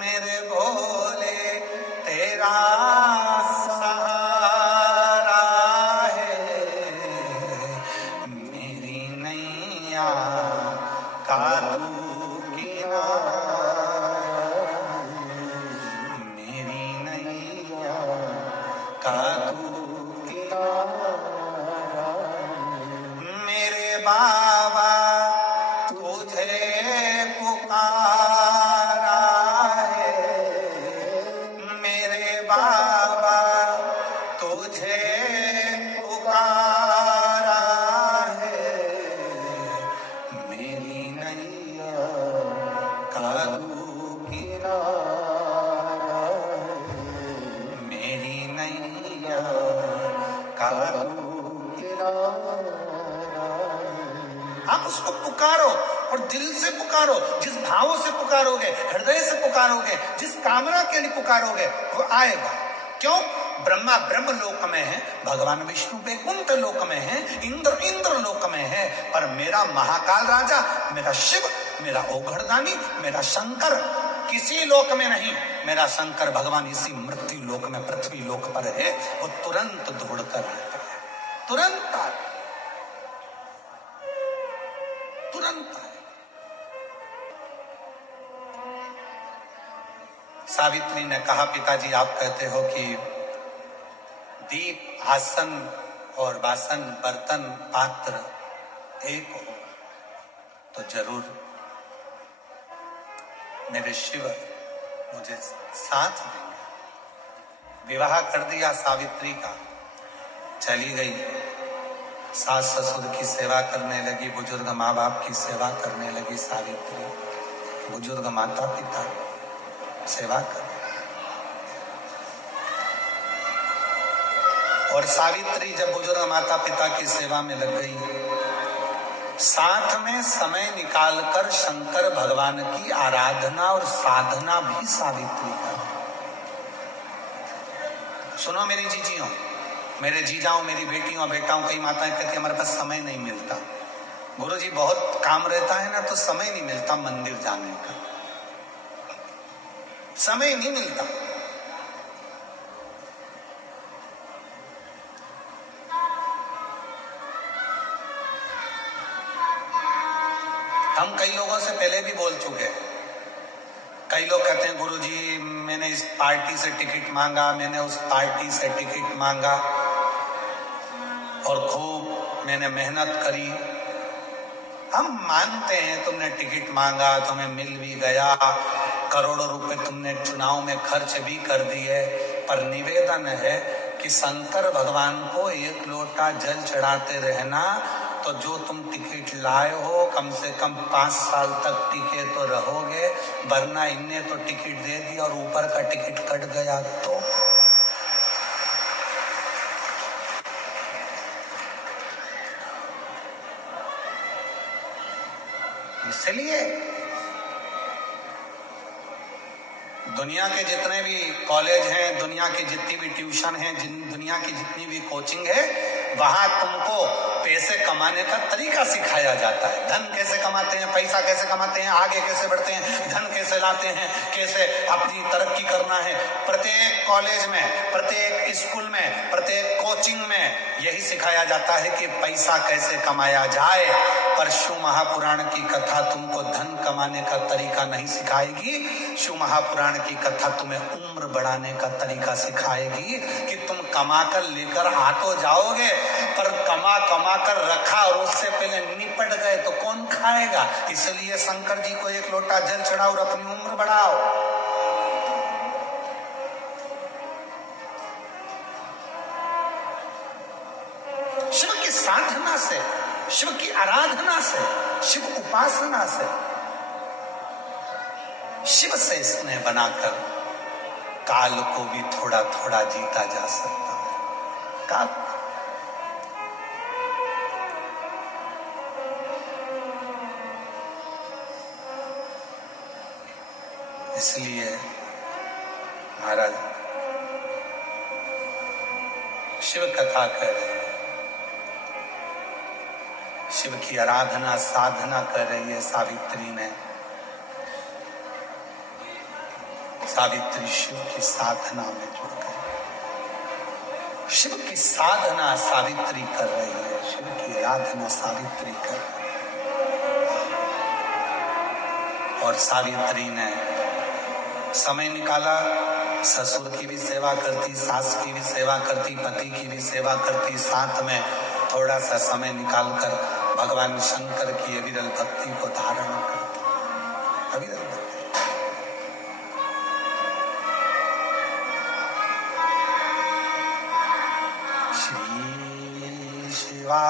मेरे भोले तेरा सहारा है, मेरी नैया का तू बाबा तुझे पुकारा है, मेरे बाबा तुझे उसको पुकारो और दिल से पुकारो। जिस भावों से पुकारोगे, हृदय से पुकारोगे, जिस कामना के लिए पुकारोगे, वो आएगा। क्यों? ब्रह्मा ब्रह्म लोक में है, भगवान विष्णु वैकुंठ लोक में है, इंद्र लोक में है, पर मेरा महाकाल राजा, मेरा शिव, मेरा ओघड़दानी, मेरा शंकर किसी लोक में नहीं। मेरा शंकर भगवान इसी मृत्यु लोक में, पृथ्वी लोक पर है। वो तुरंत दौड़कर आता है, तुरंत आए, तुरंत आए। सावित्री ने कहा, पिताजी आप कहते हो कि दीप, आसन और बासन, बर्तन, पात्र एक हो, तो जरूर मेरे शिव मुझे साथ देंगे। विवाह कर दिया सावित्री का, चली गई, सास ससुर की सेवा करने लगी, बुजुर्ग माँ बाप की सेवा करने लगी सावित्री, बुजुर्ग माता पिता सेवा कर। और सावित्री जब बुजुर्ग माता पिता की सेवा में लग गई, साथ में समय निकालकर शंकर भगवान की आराधना और साधना भी सावित्री कर। सुनो मेरी जीजियों, मेरे जीजाओं, मेरी बेटियों बेटाओं, कई माताएं कहती हमारे पास समय नहीं मिलता, गुरुजी बहुत काम रहता है ना, तो समय नहीं मिलता मंदिर जाने का, समय नहीं मिलता। हम कई लोगों से पहले भी बोल चुके हैं। कई लोग कहते हैं गुरुजी मैंने इस पार्टी से टिकट मांगा, मैंने उस पार्टी से टिकट मांगा और खूब मैंने मेहनत करी। हम मानते हैं तुमने टिकट मांगा, तुम्हें मिल भी गया, करोड़ों रुपए तुमने चुनाव में खर्च भी कर दिए, पर निवेदन है कि शंकर भगवान को एक लोटा जल चढ़ाते रहना, तो जो तुम टिकट लाए हो कम से कम 5 साल तक टिके तो रहोगे, वरना इनने तो टिकट दे दी और ऊपर का टिकट कट गया तो। इसलिए दुनिया के जितने भी कॉलेज हैं, दुनिया की जितनी भी ट्यूशन है, दुनिया की जितनी भी कोचिंग है, वहां तुमको पैसे कमाने का तरीका सिखाया जाता है। धन कैसे कमाते हैं, पैसा कैसे कमाते हैं, आगे कैसे बढ़ते हैं, धन कैसे लाते हैं, कैसे अपनी तरक्की करना है। प्रत्येक कॉलेज में, प्रत्येक स्कूल में, प्रत्येक कोचिंग में यही सिखाया जाता है कि पैसा कैसे कमाया जाए। पर शिव महापुराण की कथा तुमको धन कमाने का तरीका नहीं सिखाएगी। शिव महापुराण की कथा तुम्हें उम्र बढ़ाने का तरीका सिखाएगी कि तुम कमाकर लेकर आ तो जाओगे, पर कमा कमा कर रखा और उससे पहले निपट गए तो कौन खाएगा। इसलिए शंकर जी को एक लोटा जल चढ़ाओ और अपनी उम्र बढ़ाओ। शिव की साधना से, शिव की आराधना से, शिव उपासना से, शिव से स्नेह बनाकर काल को भी थोड़ा थोड़ा जीता जा सकता है। काल इसलिए महाराज शिव कथा कर रहे हैं, शिव की आराधना साधना कर रही है सावित्री ने। सावित्री शिव की साधना में जुड़ गई। शिव की साधना सावित्री कर रही है, शिव की आराधना सावित्री कर रही है। और सावित्री ने समय निकाला, ससुर की भी सेवा करती, सास की भी सेवा करती, पति की भी सेवा करती, साथ में थोड़ा सा समय निकालकर भगवान शंकर की अविरल भक्ति को धारण करती। अविरल भक्ति। श्री शिवा